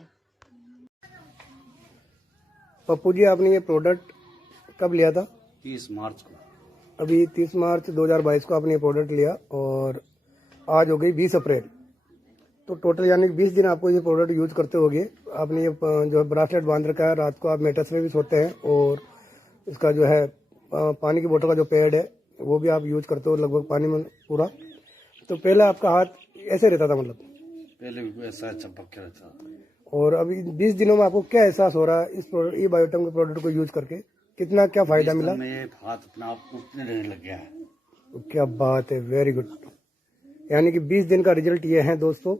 पप्पू जी, आपने ये प्रोडक्ट कब लिया था? 30 मार्च को। अभी 30 मार्च 2022 को आपने ये प्रोडक्ट लिया और आज हो गई 20 अप्रैल, तो टोटल यानी 20 दिन आपको ये प्रोडक्ट यूज करते होगे। आपने ये जो है ब्रासलेट बांध रखा है, रात को आप मैट्रेस में भी सोते हैं और इसका जो है पानी की बोतल का जो पैड है वो भी आप यूज करते हो लगभग पानी में पूरा। तो पहले आपका हाथ ऐसे रहता था, मतलब पहले भी ऐसा चमक के रहता, और अभी 20 दिनों में आपको क्या एहसास हो रहा है इस ई बायोटम के प्रोडक्ट को यूज करके? कितना क्या फायदा मिला? मेरे हाथ अपना आप उठने रहने लग गया है। तो क्या बात है, वेरी गुड। यानी कि 20 दिन का रिजल्ट ये है दोस्तों।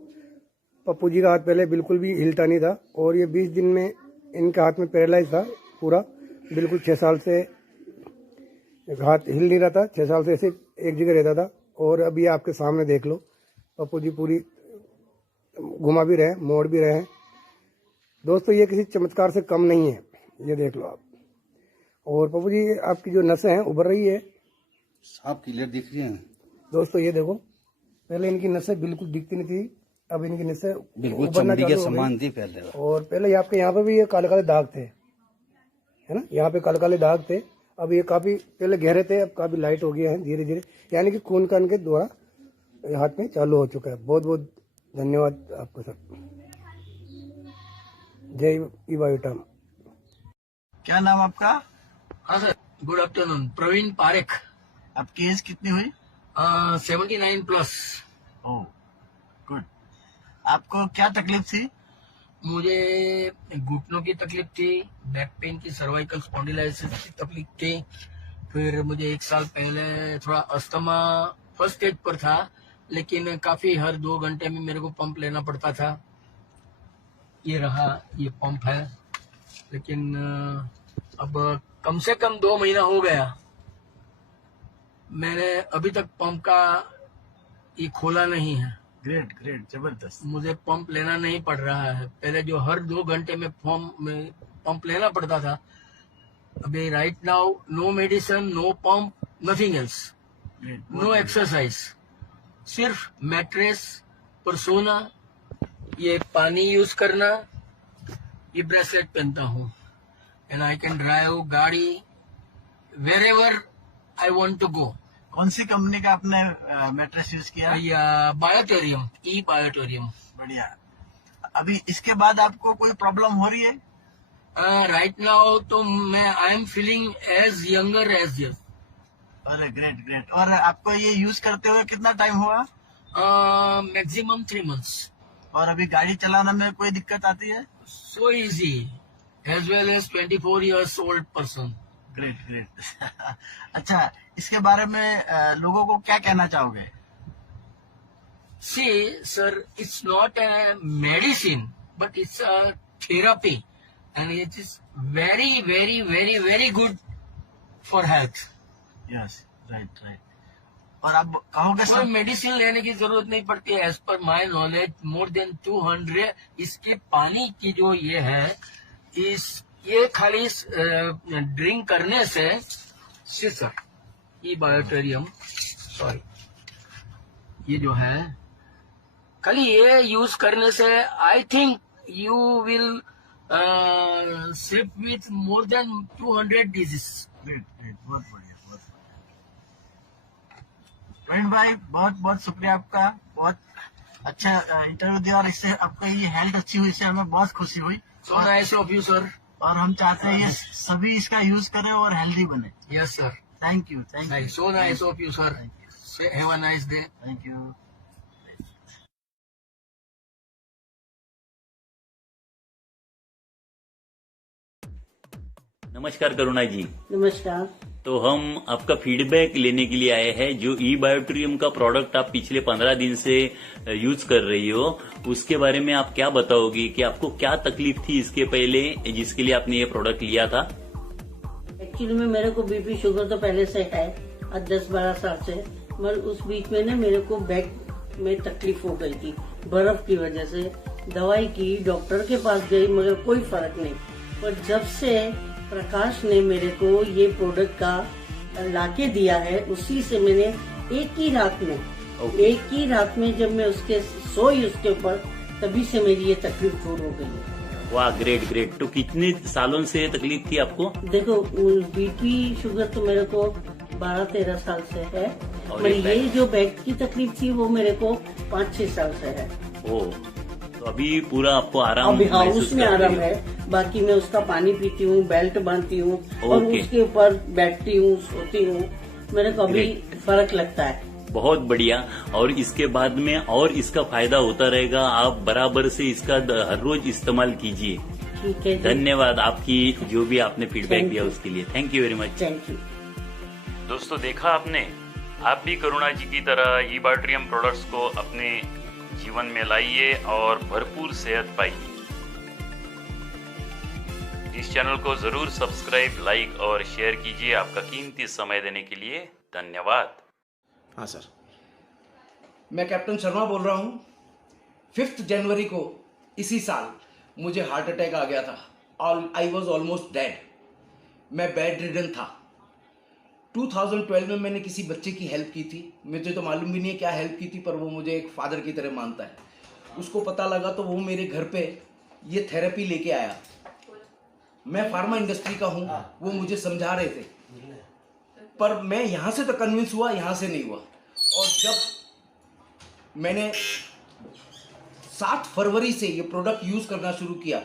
पप्पू जी का हाथ पहले बिल्कुल भी हिलता नहीं था और ये 20 दिन में इनके हाथ में पैरालाइज था पूरा, बिल्कुल 6 साल से हाथ हिल नहीं रहा था, 6 साल से ऐसे एक जगह रहता था। और अभी आपके सामने देख लो, पप्पू जी पूरी घुमा भी रहे, मोड़ भी रहे हैं दोस्तों। ये किसी चमत्कार से कम नहीं है, ये देख लो आप। और पप्पू जी आपकी जो नसें हैं उभर रही है, साफ क्लियर दिख रही है दोस्तों। ये देखो, पहले इनकी नसें बिल्कुल दिखती नहीं थी, अब इनकी नसें बिल्कुल चमड़ी के समान थी पहले। और पहले आपके यहाँ पे भी ये काले काले दाग थे, है ना, यहाँ पे काले काले दाग थे। अब ये काफी पहले गहरे थे, अब काफी लाइट हो गया है धीरे धीरे, यानी कि खून का इनके द्वारा हाथ में चालू हो चुका है। बहुत बहुत धन्यवाद आपको सर। जय ई बायोटम। क्या नाम आपका? हाँ sir, good afternoon. Praveen Parekh. आपकी एज कितनी हुई? 79+। Oh good. आपको क्या तकलीफ थी? मुझे घुटनों की तकलीफ थी, बैक पेन की, सर्वाइकल स्पॉन्डिलाइसिस की तकलीफ थी। फिर मुझे 1 साल पहले थोड़ा अस्थमा फर्स्ट स्टेज पर था, लेकिन काफी हर 2 घंटे में मेरे को पंप लेना पड़ता था। ये रहा, ये पंप है, लेकिन अब कम से कम 2 महीना हो गया मैंने अभी तक पंप का ये खोला नहीं है। ग्रेट ग्रेट, जबरदस्त। मुझे पंप लेना नहीं पड़ रहा है। पहले जो हर 2 घंटे में पंप लेना पड़ता था, अभी right now no medicine, no pump, nothing else, no exercise, सिर्फ मैट्रेस पर सोना, ये पानी यूज करना, ये ब्रेसलेट पहनता हूँ, एंड आई कैन ड्राइव गाड़ी wherever I want to go. कौन सी कंपनी का आपने मैट्रेस यूज किया? बायोटोरियम, ई बायोटोरियम। बढ़िया। अभी इसके बाद आपको कोई प्रॉब्लम हो रही है? राइट नाउ तो मैं I am feeling as younger as yes. अरे ग्रेट ग्रेट। और आपको ये यूज करते हुए कितना टाइम हुआ? Maximum 3 months। और अभी गाड़ी चलाने में कोई दिक्कत आती है? So easy, as well as 24 years old person। Great great. अच्छा, इसके बारे में लोगों को क्या कहना चाहोगे? See sir, it's not a medicine, but it's a therapy, and it is very, very, very, very good for health। Yes, right right. और आप कहोगे कोई मेडिसिन लेने की जरूरत नहीं पड़ती। As per my knowledge more than 200 इसके पानी की जो ये है, ये खाली ड्रिंक करने से सर ये बायोटेरियम, सॉरी, ये जो है खाली ये यूज करने से I think you will slip with more than 200 disease. Great great, बहुत बढ़िया, बहुत बढ़िया। प्रवीण भाई, बहुत बहुत शुक्रिया आपका, बहुत अच्छा इंटरव्यू दिया, और इससे आपको ये हेल्थ अच्छी हुई, इससे हमें बहुत खुशी हुई। So nice of you sir. और हम चाहते हैं ये सभी इसका यूज करें और हेल्दी बने। Yes sir, thank you, thank you. So nice of you sir. Have a nice day. Thank you. नमस्कार करुणा जी। नमस्कार। तो हम आपका फीडबैक लेने के लिए आए हैं। जो ई बायोटेरियम का प्रोडक्ट आप पिछले 15 दिन से यूज कर रही हो, उसके बारे में आप क्या बताओगी कि आपको क्या तकलीफ थी इसके पहले, जिसके लिए आपने ये प्रोडक्ट लिया था? एक्चुअली में मेरे को बीपी शुगर तो पहले से है, आज 10-12 साल से, मगर उस बीच में ना मेरे को बैक में तकलीफ हो गई थी बर्फ की वजह से। दवाई की, डॉक्टर के पास गई, मगर कोई फर्क नहीं। पर जब से प्रकाश ने मेरे को ये प्रोडक्ट का लाके दिया है, उसी से मैंने एक ही रात में जब मैं उसके सोई उसके ऊपर, तभी से मेरी ये तकलीफ दूर हो गई। वाह, ग्रेट ग्रेट। तो कितने सालों से तकलीफ थी आपको? देखो, बीपी शुगर तो मेरे को 12-13 साल से है, और ये जो बैक की तकलीफ थी वो मेरे को 5-6 साल से है। ओह, तो अभी पूरा आपको आराम? अभी हाँ, उसमें आराम है। बाकी मैं उसका पानी पीती हूँ, बेल्ट बांधती हूँ, और उसके ऊपर बैठती हूँ, सोती हूँ, मेरे को अभी फर्क लगता है। बहुत बढ़िया। और इसके बाद में और इसका फायदा होता रहेगा, आप बराबर से इसका हर रोज इस्तेमाल कीजिए। ठीक है, धन्यवाद आपकी जो भी आपने फीडबैक दिया उसके लिए। Thank you very much. Thank you. दोस्तों, देखा आपने, आप भी करुणा जी की तरह ई बायोटेरियम प्रोडक्ट्स को अपने जीवन में लाइए और भरपूर सेहत पाइए। इस चैनल को जरूर सब्सक्राइब, लाइक और शेयर कीजिए। आपका कीमती समय देने के लिए धन्यवाद। हाँ सर। मैं कैप्टन शर्मा बोल रहा हूँ। 5 जनवरी को इसी साल मुझे हार्ट अटैक आ गया था। I was almost dead. मैं बेड रिडन था। 2012 में मैंने किसी बच्चे की हेल्प की थी। मुझे तो मालूम भी नहीं है क्या हेल्प की थी, पर वो मुझे एक फादर की तरह मानता है। उसको पता लगा तो वो मेरे घर पे ये थेरेपी लेके आया। मैं फार्मा इंडस्ट्री का हूँ, वो मुझे समझा रहे थे, पर मैं यहाँ से तो कन्विंस हुआ, यहाँ से नहीं हुआ। और जब मैंने 7 फरवरी से ये प्रोडक्ट यूज करना शुरू किया,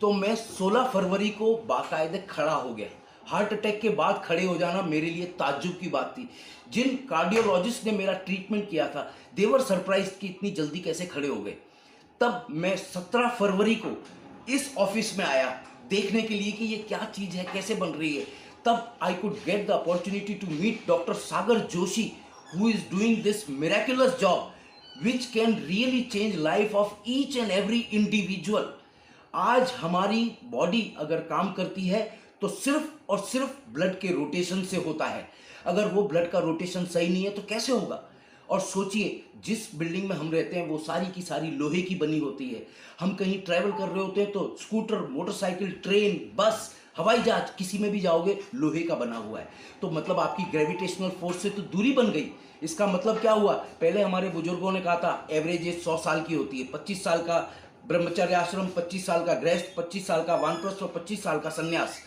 तो मैं 16 फरवरी को बाकायदे खड़ा हो गया। हार्ट अटैक के बाद खड़े हो जाना मेरे लिए ताज्जुब की बात थी। जिन कार्डियोलॉजिस्ट ने मेरा ट्रीटमेंट किया था, दे वर सरप्राइज्ड कि इतनी जल्दी कैसे खड़े हो गए। तब मैं 17 फरवरी को इस ऑफिस में आया देखने के लिए कि ये क्या चीज है, कैसे बन रही है। तब I could get the opportunity to meet doctor Sagar Joshi, who is doing this miraculous job which can really change life of each and every individual. आज हमारी बॉडी अगर काम करती है तो सिर्फ और सिर्फ ब्लड के रोटेशन से होता है। अगर वो ब्लड का रोटेशन सही नहीं है तो कैसे होगा? और सोचिए, जिस बिल्डिंग में हम रहते हैं वो सारी की सारी लोहे की बनी होती है। हम कहीं ट्रैवल कर रहे होते हैं तो स्कूटर, मोटरसाइकिल, ट्रेन, बस, हवाई जहाज, किसी में भी जाओगे लोहे का बना हुआ है। तो मतलब आपकी ग्रेविटेशनल फोर्स से तो दूरी बन गई। इसका मतलब क्या हुआ? पहले हमारे बुजुर्गों ने कहा था एवरेज एज 100 साल की होती है। 25 साल का ब्रह्मचर्य आश्रम, 25 साल का गृहस्थ, 25 साल का वानप्रस्थ और 25 साल का संन्यास,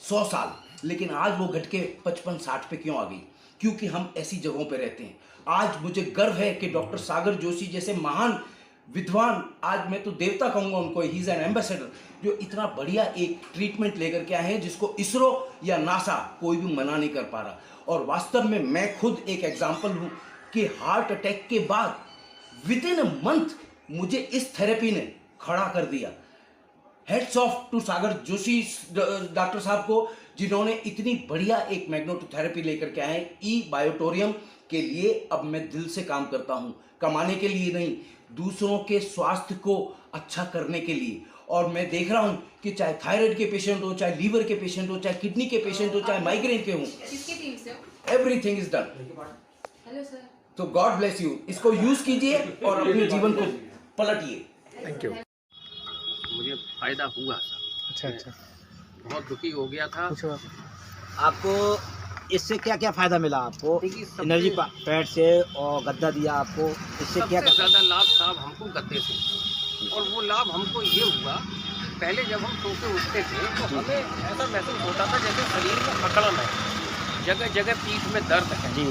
100 साल। लेकिन आज वो घट के 55-60 पे क्यों आ गई? क्योंकि हम ऐसी जगहों पे रहते हैं। आज मुझे गर्व है कि डॉक्टर सागर जोशी जैसे महान विद्वान, आज मैं तो देवता कहूंगा उनको, ही इज एन एम्बेसडर, जो इतना बढ़िया एक ट्रीटमेंट लेकर के आए हैं जिसको इसरो या नासा कोई भी मना नहीं कर पा रहा। और वास्तव में मैं खुद एक एग्जाम्पल हूं कि हार्ट अटैक के बाद विदिन अ मंथ मुझे इस थेरेपी ने खड़ा कर दिया। Heads off to Sagar Joshi doctor साहब को, जिन्होंने इतनी बढ़िया एक मैग्नेटोथेरेपी लेकर के आए ई बायोटोरियम के लिए। अब मैं दिल से काम करता हूं, कमाने के लिए नहीं, दूसरों के स्वास्थ्य को अच्छा करने के लिए। और मैं देख रहा हूं कि चाहे थायराइड के पेशेंट हो, चाहे लीवर के पेशेंट हो, चाहे किडनी के पेशेंट हो, चाहे माइग्रेन के हो, everything is done. Hello sir. तो गॉड ब्लेस यू। इसको यूज कीजिए और अपने जीवन को पलटिए। Thank you. मुझे फायदा हुआ था। अच्छा। बहुत दुखी हो गया था। आपको इससे क्या क्या फायदा मिला? आपको एनर्जी पैड से और गद्दा दिया आपको, इससे क्या क्या? सबसे ज्यादा लाभ साहब हमको गद्दे से, और वो लाभ हमको ये हुआ, पहले जब हम सो के उठते थे तो हमें ऐसा महसूस होता था जैसे शरीर में अकड़न है, जगह जगह पीठ में दर्द है जी।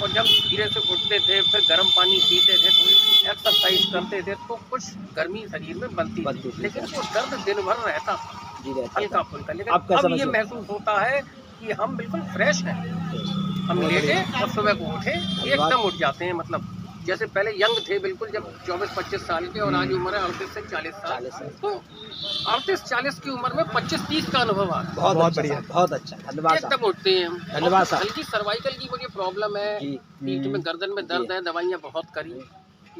और जब धीरे से उठते थे, फिर गर्म पानी पीते थे, थोड़ी सी एक्सरसाइज करते थे तो कुछ गर्मी शरीर में बनती थी, लेकिन वो दर्द दिन भर रहता था हल्का फुल्का। लेकिन अब ये महसूस होता है कि हम बिल्कुल फ्रेश हैं। हम लेटे और सुबह को उठे एकदम उठ जाते हैं। मतलब जैसे पहले यंग थे बिल्कुल, जब 24-25 साल के, और आज उम्र है 38 से 40 साल। तो 38-40 की उम्र में 25-30 का अनुभव आ रहा है। बहुत बढ़िया, बहुत अच्छा, धन्यवाद। एकदम उठते हैं हम। धन्यवाद साहब। हल्की सर्वाइकल की मुझे प्रॉब्लम है, पीठ में गर्दन में दर्द है, दवाइयाँ बहुत करी,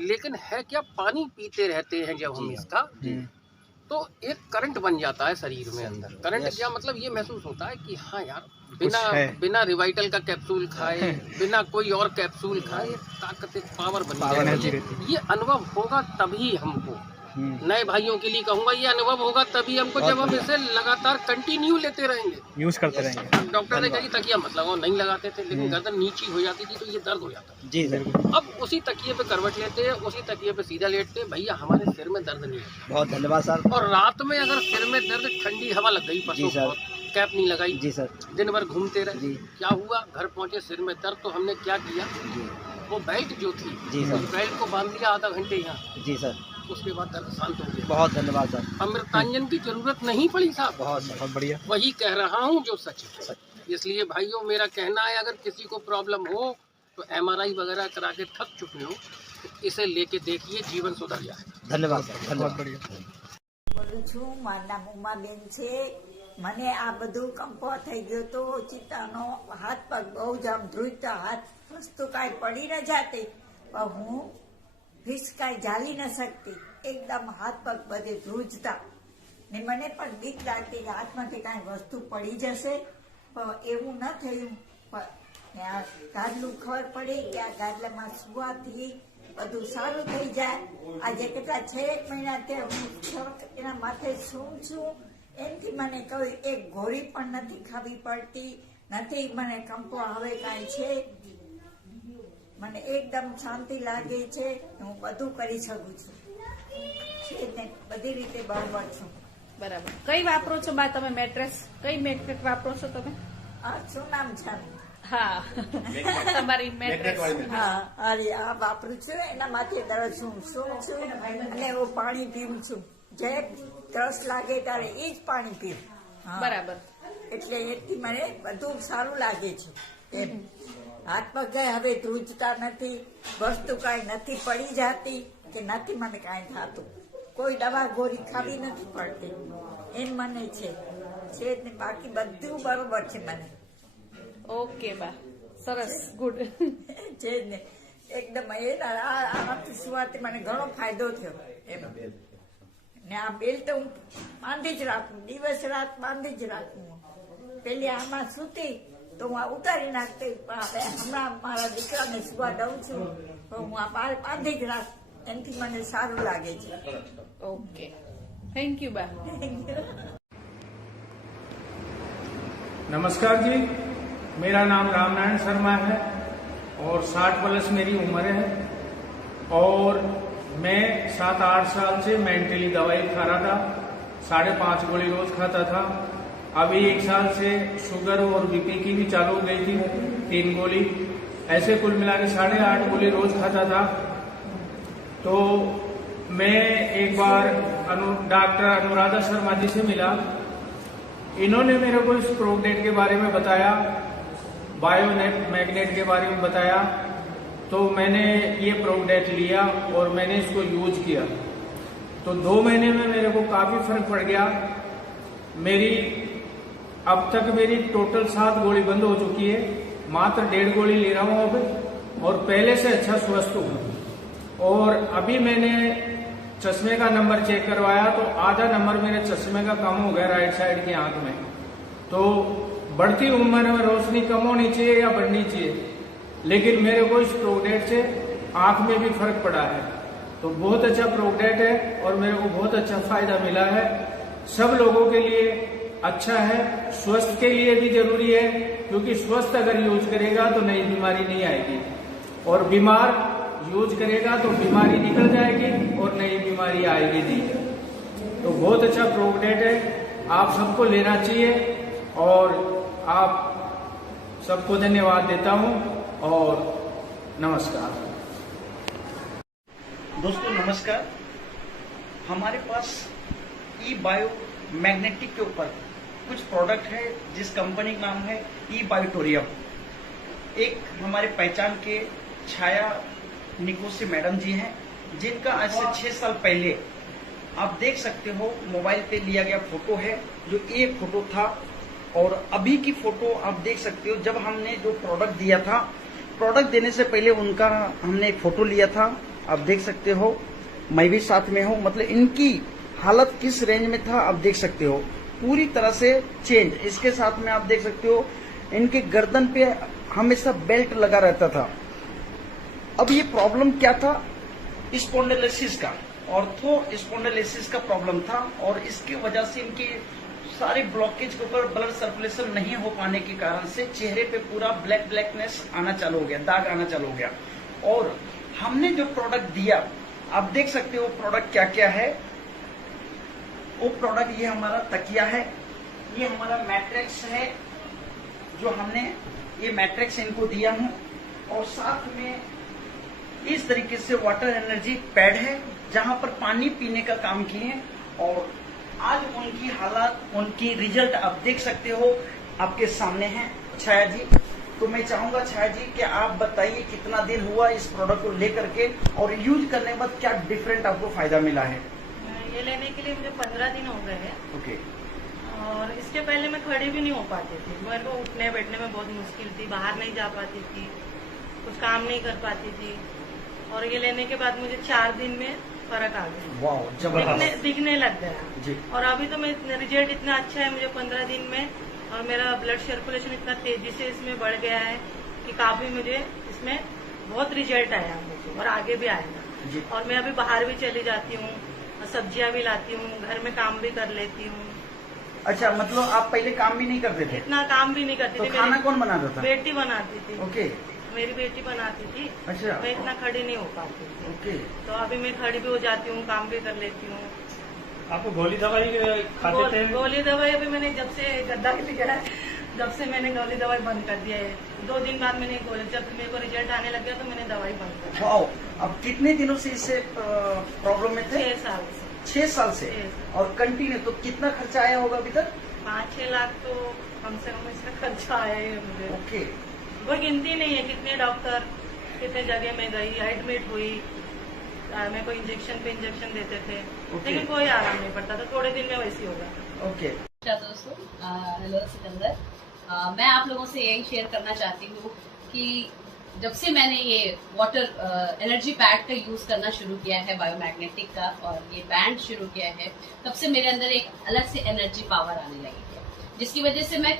लेकिन है क्या, पानी पीते रहते हैं जब हम इसका, तो एक करंट बन जाता है शरीर में अंदर। करंट क्या मतलब, ये महसूस होता है कि हाँ यार, बिना रिवाइटल का कैप्सूल खाए, बिना कोई और कैप्सूल खाए, ताकत, एक पावर बनी है। ये अनुभव होगा तभी हमको, नए भाइयों के लिए कहूंगा, ये अनुभव होगा तभी हमको जब हम इसे लगातार कंटिन्यू लेते रहेंगे, यूज करते रहेंगे। डॉक्टर ने कहा तकिया मत लगाओ, नहीं लगाते थे, लेकिन गर्दन नीची हो जाती थी तो ये दर्द हो जाता जी सर। अब उसी तकिए पे करवट लेते हैं, उसी तकिए पे सीधा लेटते हैं, भैया हमारे सिर में दर्द नहीं है। बहुत धन्यवाद सर। और रात में अगर सिर में दर्द, ठंडी हवा लग गई परसों, कैप नहीं लगाई जी सर, दिन भर घूमते रहे, क्या हुआ, घर पहुंचे सिर में दर्द, तो हमने क्या किया, वो बेल्ट जो थी जी सर, उस बेल्ट को बांध लिया आधा घंटे यहाँ जी सर, उसके बाद दर्द शांत हो गया। बहुत धन्यवाद सर। अमृतांजन की जरूरत नहीं पड़ी साहब। बहुत बढ़िया। वही कह रहा हूँ जो सच है। इसलिए भाइयों, मेरा कहना है, अगर किसी को प्रॉब्लम हो तो MRI वगैरह करा के थक चुके हो तो इसे लेके देखिए, जीवन सुधर जाए। धन्यवाद सर, धन्यवाद। બોલું છું, મારું નામ ઉમાબેન છે। મને આ બધું કંપો થઈ ગયો તો ચિત્તાનો હાથ પગ બહુ જ આમ ધ્રુજતા, હાથ વસ્તુ કાંઈ પડી ન જાતી, પણ હું ફીસ કાંઈ ઝાલી ન શકતી, એકદમ હાથ પગ બધે ધ્રુજતા ને મને પણ બીક લાગતી કે હાથમાંથી કાંઈ વસ્તુ પડી જશે, પણ એવું ન થયું। ને આ ગાદલું ખબર પડી કે આ ગાદલામાં સુવાથી બધું સારું થઈ જાય। આજે કેટલા 6 મહિના હું એના માથે શું છું, એનાથી મને કહ્યું એક ગોળી પણ નથી ખાવી પડતી, નથી મને કંપો હવે કાંઈ છે, મને એકદમ શાંતિ લાગે છે, હું બધું કરી શકું છું, બધી રીતે બરાબર છું। બરાબર। કઈ વાપરો છો બા તમે મેટ્રેસ? કઈ મેટ્રેસ વાપરો છો તમે? શું નામ છે? હા, તમારી મેટ્રેસ? હા, અરે આ વાપરું છું, એના માથે દરજ છું એટલે હું પાણી પીવું છું, જે તરસ લાગે ત્યારે એ જ પાણી પીવું। બરાબર। એટલે એથી મને બધું સારું લાગે છે એમ। હાથ પગ હવે ધ્રુજતા નથી, વસ્તુ કાંઈ નથી પડી જાતી કે નથી મને કાંઈ થતું, કોઈ દવા ગોળી ખાવી નથી પડતી, એમ મને છે ને બાકી બધું બરોબર છે મને। ઓકે બા, સરસ, ગુડ છે ને એકદમ આનાથી સુવાથી મને ઘણો ફાયદો થયો એમ। ને આ બેલ્ટ હું બાંધી જ રાખું, દિવસ રાત બાંધી જ રાખું, પેલી આમાં સૂતી તો હું આ ઉતારી નાખતી, પણ હવે હમણાં મારા દીકરાને સુવા દઉં છું તો હું આ બાંધી જ રાખ, એનાથી મને સારું લાગે છે. ઓકે, થેન્ક યુ બા. नमस्कार जी, मेरा नाम रामनारायण शर्मा है और 60 प्लस मेरी उम्र है और मैं 7-8 साल से मेंटली दवाई खा रहा था. 5.5 गोली रोज खाता था. अभी 1 साल से शुगर और बीपी की भी चालू हो गई थी, 3 गोली. ऐसे कुल मिला के 8.5 गोली रोज खाता था. तो मैं एक बार डॉक्टर अनुराधा शर्मा जी से मिला. इन्होंने मेरे को इस प्रोडक्ट के बारे में बताया, बायोनेट मैग्नेट के बारे में बताया. तो मैंने ये प्रोडक्ट लिया और मैंने इसको यूज किया. तो 2 महीने में मेरे को काफी फर्क पड़ गया. मेरी अब तक मेरी टोटल 7 गोली बंद हो चुकी है. मात्र 1.5 गोली ले रहा हूं अब और पहले से अच्छा स्वस्थ हूं. और अभी मैंने चश्मे का नंबर चेक करवाया तो आधा नंबर मेरे चश्मे का कम हो गया राइट साइड की आंख में. तो बढ़ती उम्र में रोशनी कम होनी चाहिए या बढ़नी चाहिए, लेकिन मेरे को इस प्रोडक्ट से आंख में भी फर्क पड़ा है. तो बहुत अच्छा प्रोडक्ट है और मेरे को बहुत अच्छा फायदा मिला है. सब लोगों के लिए अच्छा है, स्वस्थ के लिए भी जरूरी है, क्योंकि स्वस्थ अगर यूज करेगा तो नई बीमारी नहीं आएगी और बीमार यूज करेगा तो बीमारी निकल जाएगी और नई बीमारी आएगी नहीं. तो बहुत अच्छा प्रोडक्ट है, आप सबको लेना चाहिए और आप सबको धन्यवाद देता हूं और नमस्कार. दोस्तों नमस्कार. हमारे पास ई बायो मैग्नेटिक के ऊपर कुछ प्रोडक्ट है जिस कंपनी का नाम है ई बायोटोरियम. एक हमारे पहचान के छाया निकोसी मैडम जी हैं, जिनका आज से 6 साल पहले आप देख सकते हो मोबाइल पे लिया गया फोटो है, जो एक फोटो था. और अभी की फोटो आप देख सकते हो. जब हमने जो प्रोडक्ट दिया था, प्रोडक्ट देने से पहले उनका हमने एक फोटो लिया था, आप देख सकते हो. मैं भी साथ में हूँ. मतलब इनकी हालत किस रेंज में था आप देख सकते हो, पूरी तरह से चेंज. इसके साथ में आप देख सकते हो इनके गर्दन पे हमेशा बेल्ट लगा रहता था. अब ये प्रॉब्लम क्या था? स्पॉन्डिलोसिस का, ऑर्थो स्पॉन्डिलोसिस का प्रॉब्लम था और इसकी वजह से इनके सारे ब्लॉकेज के ऊपर ब्लड सर्कुलेशन नहीं हो पाने के कारण से चेहरे पे पूरा ब्लैकनेस आना चालू हो गया, दाग आना चालू हो गया. और हमने जो प्रोडक्ट दिया आप देख सकते हो प्रोडक्ट क्या क्या है. वो प्रोडक्ट ये हमारा तकिया है, ये हमारा मैट्रिक्स है, जो हमने ये मैट्रिक्स इनको दिया हूं. और साथ में इस तरीके से वाटर एनर्जी पैड है, जहां पर पानी पीने का काम किए. और आज उनकी हालत, उनकी रिजल्ट आप देख सकते हो, आपके सामने है. छाया जी, तो मैं चाहूंगा छाया जी कि आप बताइए कितना दिन हुआ इस प्रोडक्ट को लेकर के और यूज करने के बाद क्या डिफरेंट आपको फायदा मिला है? ये लेने के लिए मुझे 15 दिन हो गए हैं. ओके. और इसके पहले मैं खड़ी भी नहीं हो पाती थी. मेरे को उठने बैठने में बहुत मुश्किल थी, बाहर नहीं जा पाती थी, कुछ काम नहीं कर पाती थी. और ये लेने के बाद मुझे 4 दिन में फर्क आ गया. वाह, जबरदस्त. दिखने लग गया जी. और अभी तो मैं रिजल्ट इतना अच्छा है मुझे 15 दिन में. और मेरा ब्लड सर्कुलेशन इतना तेजी से इसमें बढ़ गया है कि काफी मुझे इसमें बहुत रिजल्ट आया मुझे और आगे भी आएगा. और मैं अभी बाहर भी चली जाती हूँ, सब्जियां भी लाती हूँ, घर में काम भी कर लेती हूँ. अच्छा, मतलब आप पहले काम भी नहीं करते थे? इतना काम भी नहीं करती तो थी. खाना कौन बनाता था? बेटी बनाती थी. ओके. मेरी बेटी बनाती थी. अच्छा. मैं इतना खड़ी नहीं हो पाती थी. ओके. तो अभी मैं खड़ी भी हो जाती हूँ, काम भी कर लेती हूँ. आपको गोली दवाई खाते थे? गोली दवाई अभी मैंने जब से गद्दा लिया है, जब से मैंने गोली दवाई बंद कर दिया है. 2 दिन बाद मैंने गोली, जब मेरे को रिजल्ट आने लग गया तो मैंने दवाई बंद कर दी. वाओ. अब कितने दिनों से इससे प्रॉब्लम में थे? 6 साल से. 6 साल से. और कंटिन्यू. तो कितना खर्चा आया होगा अभी तक? 5-6 लाख तो कम से कम इसका खर्चा आया है मुझे. ओके. वो गिनती नहीं है कितने डॉक्टर कितने जगह में गई, एडमिट हुई, मेरे को इंजेक्शन पे इंजेक्शन देते थे. लेकिन कोई आराम नहीं पड़ता था. थोड़े दिन में वैसे हो गया. ओके. दोस्तों, हेलो सिकंदर. मैं आप लोगों से यही शेयर करना चाहती हूँ कि जब से मैंने ये वाटर एनर्जी पैड का यूज करना शुरू किया है, बायोमैग्नेटिक का, और ये बैंड शुरू किया है, तब से मेरे अंदर एक अलग से एनर्जी पावर आने लगी है. जिसकी वजह से मैं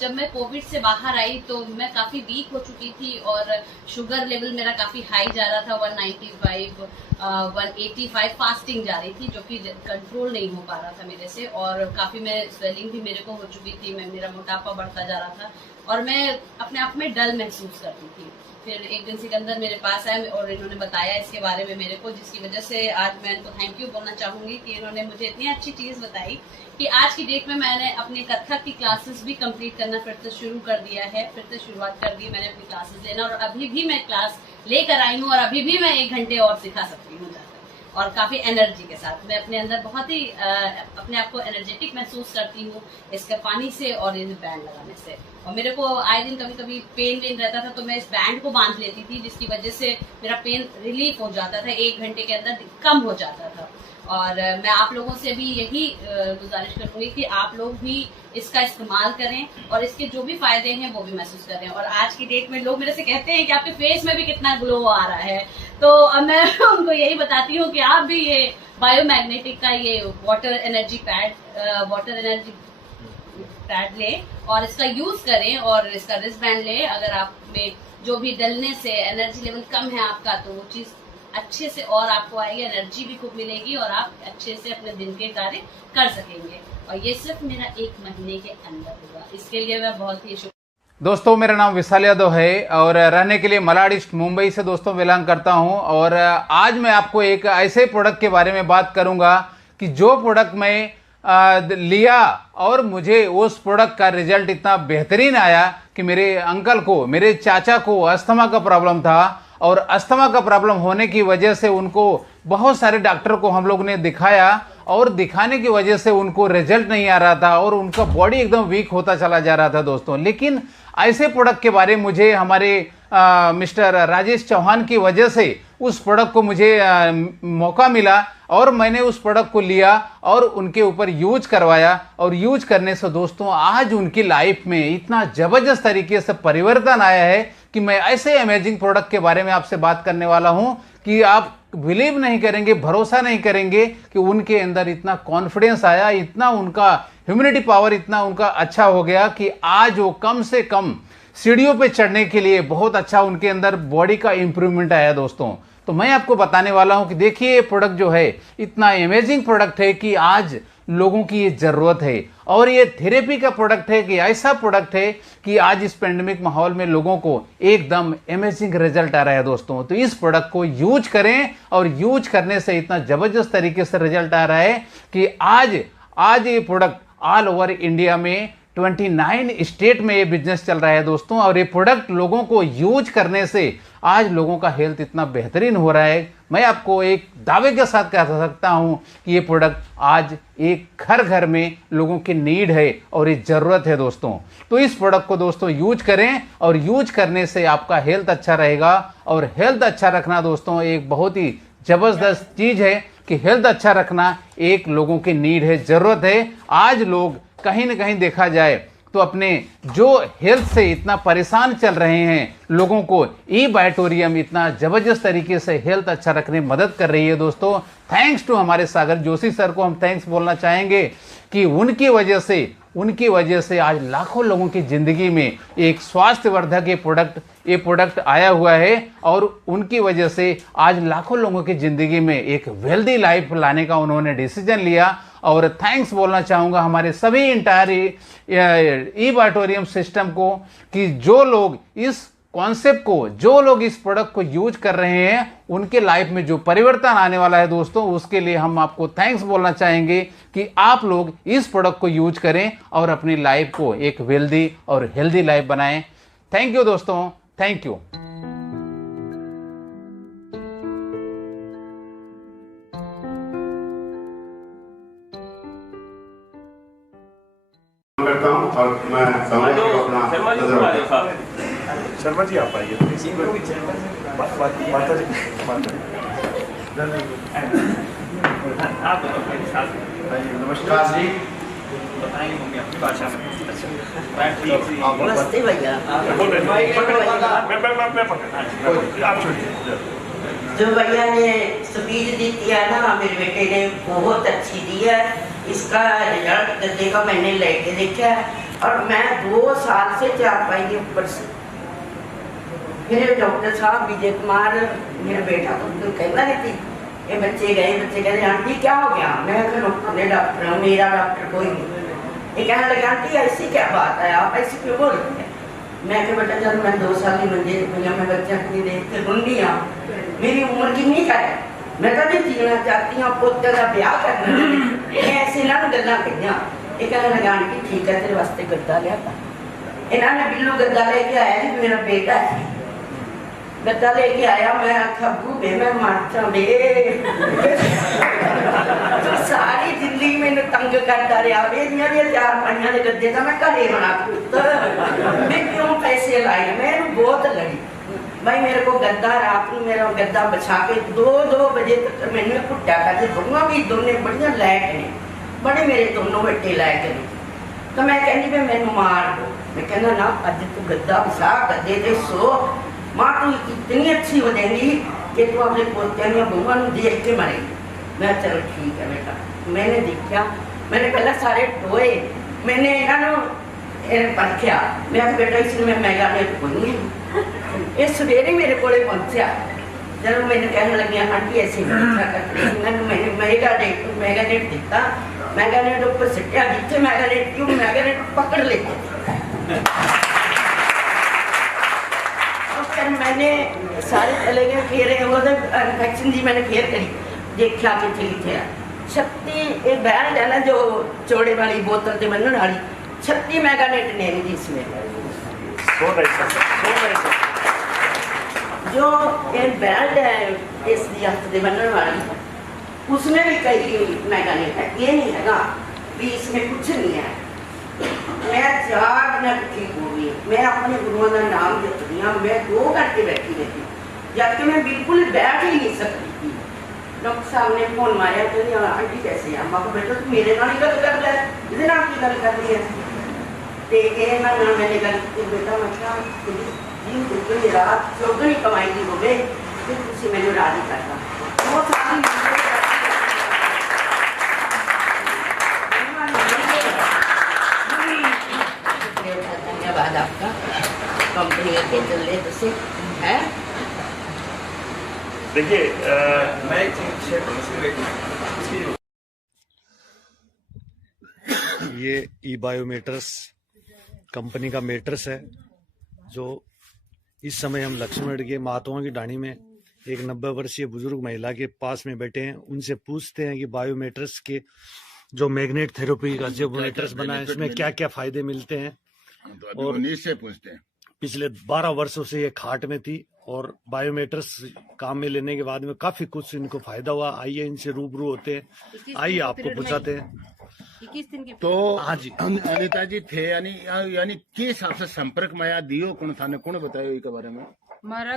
जब मैं कोविड से बाहर आई तो मैं काफी वीक हो चुकी थी और शुगर लेवल मेरा काफी हाई जा रहा था, 195, 185 फास्टिंग जा रही थी, जो कि कंट्रोल नहीं हो पा रहा था मेरे से। और काफी मैं स्वेलिंग भी मेरे को हो चुकी थी, मेरा मोटापा बढ़ता जा रहा था और मैं अपने आप में डल महसूस करती थी। फिर एक दिन सिकंदर मेरे पास आए और इन्होंने बताया इसके बारे में मेरे को, जिसकी वजह से आज मैं इनको थैंक यू बोलना चाहूंगी कि इन्होंने मुझे इतनी अच्छी चीज बताई कि आज की डेट में मैंने अपने कथक की क्लासेस भी कंप्लीट करना फिर से शुरू कर दिया है, फिर से शुरुआत कर दी मैंने अपनी क्लासेस लेना, और अभी भी मैं क्लास लेकर आई हूँ और अभी भी मैं 1 घंटे और सिखा सकती हूँ जाकर, और काफी एनर्जी के साथ। मैं अपने अंदर बहुत ही अपने आप को एनर्जेटिक महसूस करती हूँ इसके पानी से और ये बैंड लगाने से। और मेरे को आए दिन कभी कभी पेन वेन रहता था तो मैं इस बैंड को बांध लेती थी, जिसकी वजह से मेरा पेन रिलीफ हो जाता था, 1 घंटे के अंदर कम हो जाता था। और मैं आप लोगों से भी यही गुजारिश करूंगी कि आप लोग भी इसका इस्तेमाल करें और इसके जो भी फायदे हैं वो भी महसूस करें। और आज की डेट में लोग मेरे से कहते हैं कि आपके फेस में भी कितना ग्लो आ रहा है, तो मैं उनको यही बताती हूँ कि आप भी ये बायोमैग्नेटिक का ये वाटर एनर्जी पैड लें और इसका यूज करें और इसका रिस्ट बैंड लें। अगर आप में जो भी डलनेस है, एनर्जी लेवल कम है आपका, तो वो चीज अच्छे से और आपको आएगी, एनर्जी भी खूब मिलेगी और आप अच्छे से अपने दिन के कार्य कर सकेंगे। और ये सिर्फ मेरा 1 महीने के अंदर हुआ, इसके लिए मैं बहुत ही दोस्तों, मेरा नाम विशाल यादव है और रहने के लिए मलाड ईस्ट मुंबई से दोस्तों बिलोंग करता हूं। और आज मैं आपको एक ऐसे प्रोडक्ट के बारे में बात करूंगा कि जो प्रोडक्ट मैं लिया और मुझे उस प्रोडक्ट का रिजल्ट इतना बेहतरीन आया कि मेरे अंकल को, मेरे चाचा को अस्थमा का प्रॉब्लम था और अस्थमा का प्रॉब्लम होने की वजह से उनको बहुत सारे डॉक्टर को हम लोग ने दिखाया और दिखाने की वजह से उनको रिजल्ट नहीं आ रहा था और उनका बॉडी एकदम वीक होता चला जा रहा था दोस्तों। लेकिन ऐसे प्रोडक्ट के बारे में मुझे हमारे मिस्टर राजेश चौहान की वजह से उस प्रोडक्ट को मुझे मौका मिला और मैंने उस प्रोडक्ट को लिया और उनके ऊपर यूज करवाया और यूज करने से दोस्तों आज उनकी लाइफ में इतना जबरदस्त तरीके से परिवर्तन आया है कि मैं ऐसे अमेजिंग प्रोडक्ट के बारे में आपसे बात करने वाला हूं कि आप बिलीव नहीं करेंगे, भरोसा नहीं करेंगे कि उनके अंदर इतना कॉन्फिडेंस आया, इतना उनका ह्यूमिनिटी पावर इतना उनका अच्छा हो गया कि आज वो कम से कम सीढ़ियों पे चढ़ने के लिए बहुत अच्छा उनके अंदर बॉडी का इंप्रूवमेंट आया दोस्तों। तो मैं आपको बताने वाला हूं कि देखिए ये प्रोडक्ट जो है इतना अमेजिंग प्रोडक्ट है कि आज लोगों की ये जरूरत है और ये थेरेपी का प्रोडक्ट है कि ऐसा प्रोडक्ट है कि आज इस पेंडेमिक माहौल में लोगों को एकदम अमेजिंग रिजल्ट आ रहा है दोस्तों। तो इस प्रोडक्ट को यूज करें और यूज करने से इतना जबरदस्त तरीके से रिजल्ट आ रहा है कि आज ये प्रोडक्ट ऑल ओवर इंडिया में 29 स्टेट में ये बिजनेस चल रहा है दोस्तों। और ये प्रोडक्ट लोगों को यूज करने से आज लोगों का हेल्थ इतना बेहतरीन हो रहा है, मैं आपको एक दावे के साथ कह सकता हूं कि ये प्रोडक्ट आज एक घर घर में लोगों की नीड है और ये जरूरत है दोस्तों। तो इस प्रोडक्ट को दोस्तों यूज करें और यूज करने से आपका हेल्थ अच्छा रहेगा। और हेल्थ अच्छा रखना दोस्तों एक बहुत ही जबरदस्त चीज है कि हेल्थ अच्छा रखना एक लोगों की नीड है, जरूरत है। आज लोग कहीं ना कहीं देखा जाए तो अपने जो हेल्थ से इतना परेशान चल रहे हैं लोगों को ई बायोटोरियम इतना जबरदस्त तरीके से हेल्थ अच्छा रखने में मदद कर रही है दोस्तों। थैंक्स टू हमारे सागर जोशी सर को हम थैंक्स बोलना चाहेंगे कि उनकी वजह से आज लाखों लोगों की जिंदगी में एक स्वास्थ्यवर्धक ये प्रोडक्ट आया हुआ है और उनकी वजह से आज लाखों लोगों की जिंदगी में एक वेल्दी लाइफ लाने का उन्होंने डिसीजन लिया। और थैंक्स बोलना चाहूंगा हमारे सभी इंटायर ई बायोटोरियम सिस्टम को कि जो लोग इस कॉन्सेप्ट को, जो लोग इस प्रोडक्ट को यूज कर रहे हैं उनके लाइफ में जो परिवर्तन आने वाला है दोस्तों, उसके लिए हम आपको थैंक्स बोलना चाहेंगे कि आप लोग इस प्रोडक्ट को यूज करें और अपनी लाइफ को एक वेल्दी और हेल्दी लाइफ बनाएं। थैंक यू दोस्तों, थैंक यू। करता हूं और मैं शर्मा जी आप आइए नमस्कार जी, बताएंगे मम्मी आपकी भाषा में। नमस्ते भैया। आप छोड़िए। जो भैया ने स्पीच दी थी ना मेरे बेटे ने बहुत अच्छी दी है इसका रिजल्ट गद्दे का मैंने लेके देखा है और मैं 2 साल से चारपाई के ऊपर से। फिर डॉक्टर साहब विजय कुमार मेरा बेटा तो कहना नहीं थी, ये बच्चे गए आंटी क्या हो गया? मैं डॉक्टर हूँ, मेरा डॉक्टर कोई नहीं। ये कहने लगे आंटी ऐसी क्या बात है, आप ऐसी क्यों बोल रहे हैं? मैं क्या बेटा जब मैं 2 साल की मंजे पहले मैं बच्चा कितनी देखते सुननी मेरी उम्र कितनी का है, मैं कभी जीना चाहती हूँ, पोते का ब्याह करना ऐसे ना गल्ला कहिया। ये कहने लगा आंटी ठीक है तेरे वास्ते गद्दा लिया था। इन्होंने बिल्लू गद्दा लेके आया जी, मेरा बेटा है गद्दा लेके आया। मैं आखा बूबे मैं मारता बे तो सारी जिंदगी मैंने तंग करता रहा बे, मेरे 4-5 के गद्दे का मैं घरे बना पुत्र मैं क्यों पैसे लाए। मैं बहुत लड़ी भाई, मेरे को गद्दा रात में मेरा गद्दा बछा के 2-2 बजे तक मैंने कुट्टा करते दोनों भी दोनों बढ़िया लायक ने, बड़े मेरे दोनों बेटे लायक ने। तो मैं कहनी भी मैनू मार दो, मैं कहना ना अज तू गद्दा बछा गद्दे ते सो, माँ तू इतनी अच्छी हो जाएगी कि तू अपने पोतिया दी बहुआ देख के मरेगी। मैं चलो ठीक है बेटा। मैंने देखा, मैंने पहले सारे टोए, मैंने इन्हों परखिया, मैं बेटा इसमें मैगा ने कोई ये सवेरे मेरे को पहुंचा जब मैंने कहने लगी आंटी ऐसे मैंने मैगानेट दिता, मैगानेट ऊपर सिटिया जिथे मैगानेट क्यों मैगानेट पकड़ लेते। फिर मैंने सारे चले गए फिर इन्फेक्शन जी मैंने फिर करी देखा कितने कितने शक्ति एक बैल है ना जो चौड़े वाली बोतल से बनने वाली 36 मैगानेट ने इसमें जो ये बेल्ट है इस बनने वाली उसमें भी कई मैगानेट है, ये नहीं है ना भी इसमें कुछ नहीं है। मैं 4 दिन ठीक हो गई, मैं अपने गुरुओं का नाम जप रही हूँ। मैं 2 घंटे बैठी रहती जबकि मैं बिल्कुल बैठ ही नहीं सकती थी। डॉक्टर साहब ने फोन मारा तो आंटी कैसे है, मैं बेटा तू मेरे नाल ही गल कर ले, इहदे नाल की गल कर रही है। मैंने गल की बेटा मैं रात चौगनी कमाई की हो गए तो मैंने राजी करता धन्यवाद आपका। कंपनी के चल रहे तुझसे है। देखिए मैं एक चीज शेयर करूँ, ये ई बायोमेट्रस कंपनी का मेट्रस है जो इस समय हम लक्ष्मण के महात्माओं की ढाणी में एक 90 वर्षीय बुजुर्ग महिला के पास में बैठे हैं। उनसे पूछते हैं कि बायोमेट्रस के जो मैग्नेट थेरेपी का जो मेट्रस बना है इसमें क्या क्या फायदे मिलते हैं। और से पूछते हैं पिछले 12 वर्षों से ये खाट में थी और बायोमेट्रस काम में लेने के बाद में काफी कुछ इनको फायदा हुआ। आइए इनसे रूबरू होते हैं, आइए आपको पूछाते हैं। 21 दिन की तो हाँ जी अनिता जी थे यानी किस हिसाब से संपर्क में आया दियो कौन थाने कौन बतायो इसके बारे में? हमारा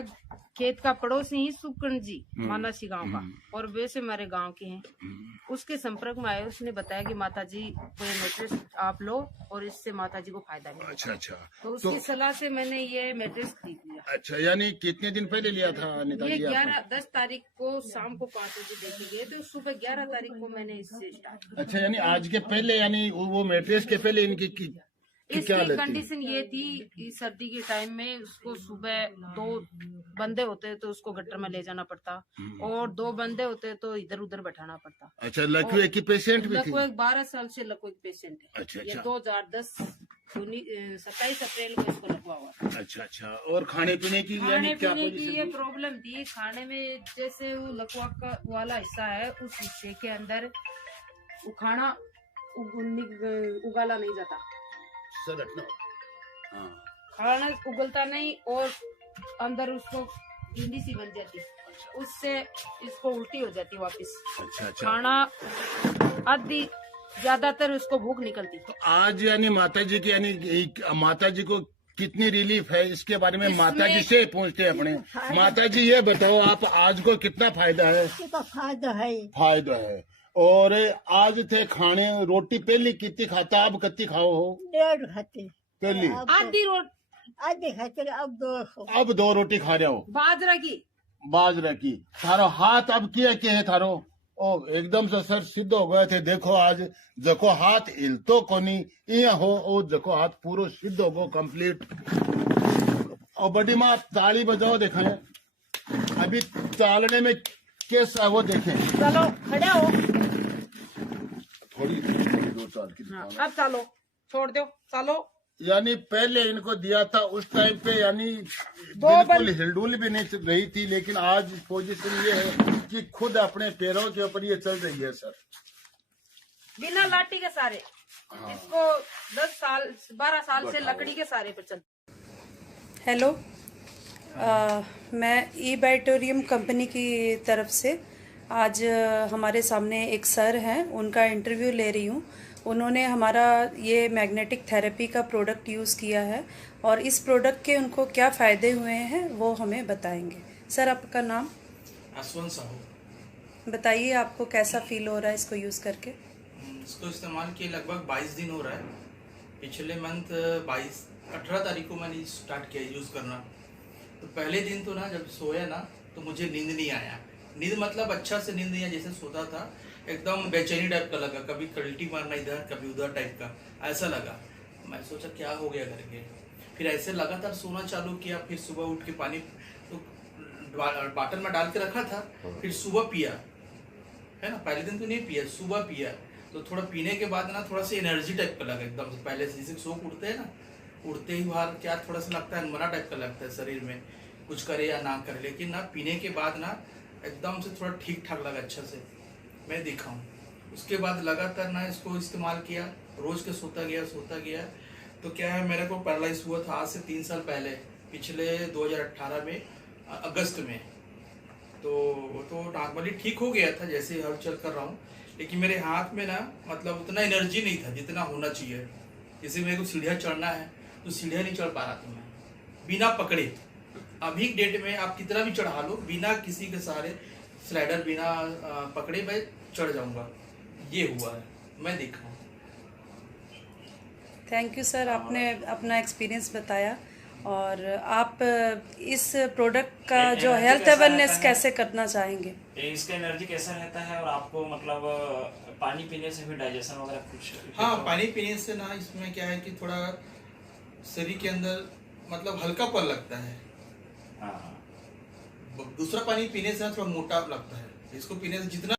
खेत का पड़ोसी ही सुकर्ण जी मानासी गांव का और वैसे हमारे गांव के हैं, उसके संपर्क में आए। उसने बताया कि माता जी को ये मैट्रेस आप लो और इससे माता जी को फायदा मिलेगा। अच्छा अच्छा। तो उसकी सलाह से मैंने ये मैट्रेस खरीद लिया। अच्छा यानी कितने दिन पहले लिया था अनिता जी? ये 10 तारीख को शाम को 5 बजे देखे गए तो सुबह 11 तारीख को मैंने इससे स्टार्ट किया। अच्छा यानी आज के पहले यानी वो मैट्रेस के पहले इनकी इसकी कंडीशन ये थी कि सर्दी के टाइम में उसको सुबह 2 बंदे होते तो उसको गटर में ले जाना पड़ता और 2 बंदे होते तो इधर उधर बैठाना पड़ता। अच्छा लकवे की पेशेंट भी थी? लकवे 12 साल से लकवे की पेशेंट है। अच्छा ये अच्छा। 2010 27 अप्रैल को इसको लगवा हुआ। अच्छा अच्छा। और खाने पीने की यानी क्या ये प्रॉब्लम थी खाने में, जैसे वो लकवा का वाला हिस्सा है उस हिस्से के अंदर वो खाना उगाला नहीं जाता, खाना उगलता नहीं और अंदर उसको भिंडी सी बन जाती, उससे इसको उल्टी हो जाती वापस। अच्छा अच्छा। खाना आधी ज्यादातर उसको भूख निकलती। तो आज यानी माता जी की यानी माता जी को कितनी रिलीफ है इसके बारे में माता जी से पूछते हैं अपने। माता जी ये बताओ आप आज को कितना फायदा है? फायदा है। और आज थे खाने रोटी पहली कितनी खाता अब कितनी खाओ हो? 1.5 खाते पहली आधी खाते अब 2 रोटी खा रहे हो बाजरा की थारो हाथ अब क्या है थारो? ओ एकदम से सर सिद्ध हो गए थे। देखो आज जको हाथ हिलतो कोनी ये हो ओ जको हाथ पूरा सिद्ध हो गो कंप्लीट। और बड़ी माँ ताली बजाओ देखा है अभी चालने में केस वो देखें। चलो खड़े हो। थोड़ी 2 साल की। हाँ, अब चलो छोड़ दो चलो। यानी पहले इनको दिया था उस टाइम पे यानी बिल्कुल हिलडुल भी नहीं रही थी, लेकिन आज पोजीशन ये है कि खुद अपने पैरों के ऊपर ये चल रही है सर, बिना लाठी के सारे। इसको 10 साल 12 साल से लकड़ी के सारे पर चल। हेलो, मैं ई बायोटोरियम कंपनी की तरफ से आज हमारे सामने एक सर हैं, उनका इंटरव्यू ले रही हूँ। उन्होंने हमारा ये मैग्नेटिक थेरेपी का प्रोडक्ट यूज़ किया है और इस प्रोडक्ट के उनको क्या फ़ायदे हुए हैं वो हमें बताएंगे। सर आपका नाम? असवंत साहू। बताइए आपको कैसा फील हो रहा है इसको यूज़ करके? इसको इस्तेमाल किए लगभग 22 दिन हो रहा है। पिछले मंथ 18 तारीख को मैंने स्टार्ट किया यूज़ करना। तो पहले दिन तो ना जब सोया ना तो मुझे नींद नहीं आया। नींद मतलब अच्छा से नींद नहीं आया, जैसे सोता था एकदम बेचैनी टाइप का लगा, कभी कल्टी मारना इधर कभी उधर टाइप का ऐसा लगा। मैं सोचा क्या हो गया करके, फिर ऐसे लगातार सोना चालू किया। फिर सुबह उठ के पानी तो बॉटल में डाल के रखा था, फिर सुबह पिया है ना। पहले दिन तो नहीं पिया, सुबह पिया तो थोड़ा पीने के बाद ना थोड़ा सा एनर्जी टाइप का लगा एकदम से। पहले से जैसे सो उठते हैं ना, उठते ही बाहर क्या थोड़ा सा लगता है, मना टाइप का लगता है शरीर में, कुछ करे या ना करे। लेकिन ना पीने के बाद ना एकदम से थोड़ा ठीक ठाक लगा, अच्छा से मैं देखा हूँ। उसके बाद लगातार ना इसको इस्तेमाल किया, रोज के सोता गया। तो क्या है, मेरे को पैरालाइज हुआ था आज से 3 साल पहले, पिछले 2018 में अगस्त में। तो नॉर्मली ठीक हो गया था जैसे हल चल कर रहा हूँ, लेकिन मेरे हाथ में ना मतलब उतना एनर्जी नहीं था जितना होना चाहिए। जैसे मेरे को सीढ़ियाँ चढ़ना है तो सीढ़ियाँ नहीं चढ़ पा रहा था मैं बिना पकड़े। अभी डेट में आप कितना भी चढ़ा लो, बिना किसी के सहारे स्लाइडर बिना पकड़े मैं चढ़ जाऊंगा। ये हुआ है, मैं देखा हूँ। थैंक यू सर, आपने अपना एक्सपीरियंस बताया। और आप इस प्रोडक्ट का जो हेल्थ अवेयरनेस कैसे करना चाहेंगे? इसका एनर्जी कैसा रहता है और आपको मतलब पानी पीने से भी डाइजेशन वगैरह कुछ? हाँ, पानी पीने से ना इसमें क्या है कि थोड़ा शरीर के अंदर मतलब हल्कापन लगता है। दूसरा पानी पीने से थोड़ा मोटा लगता है। इसको पीने से जितना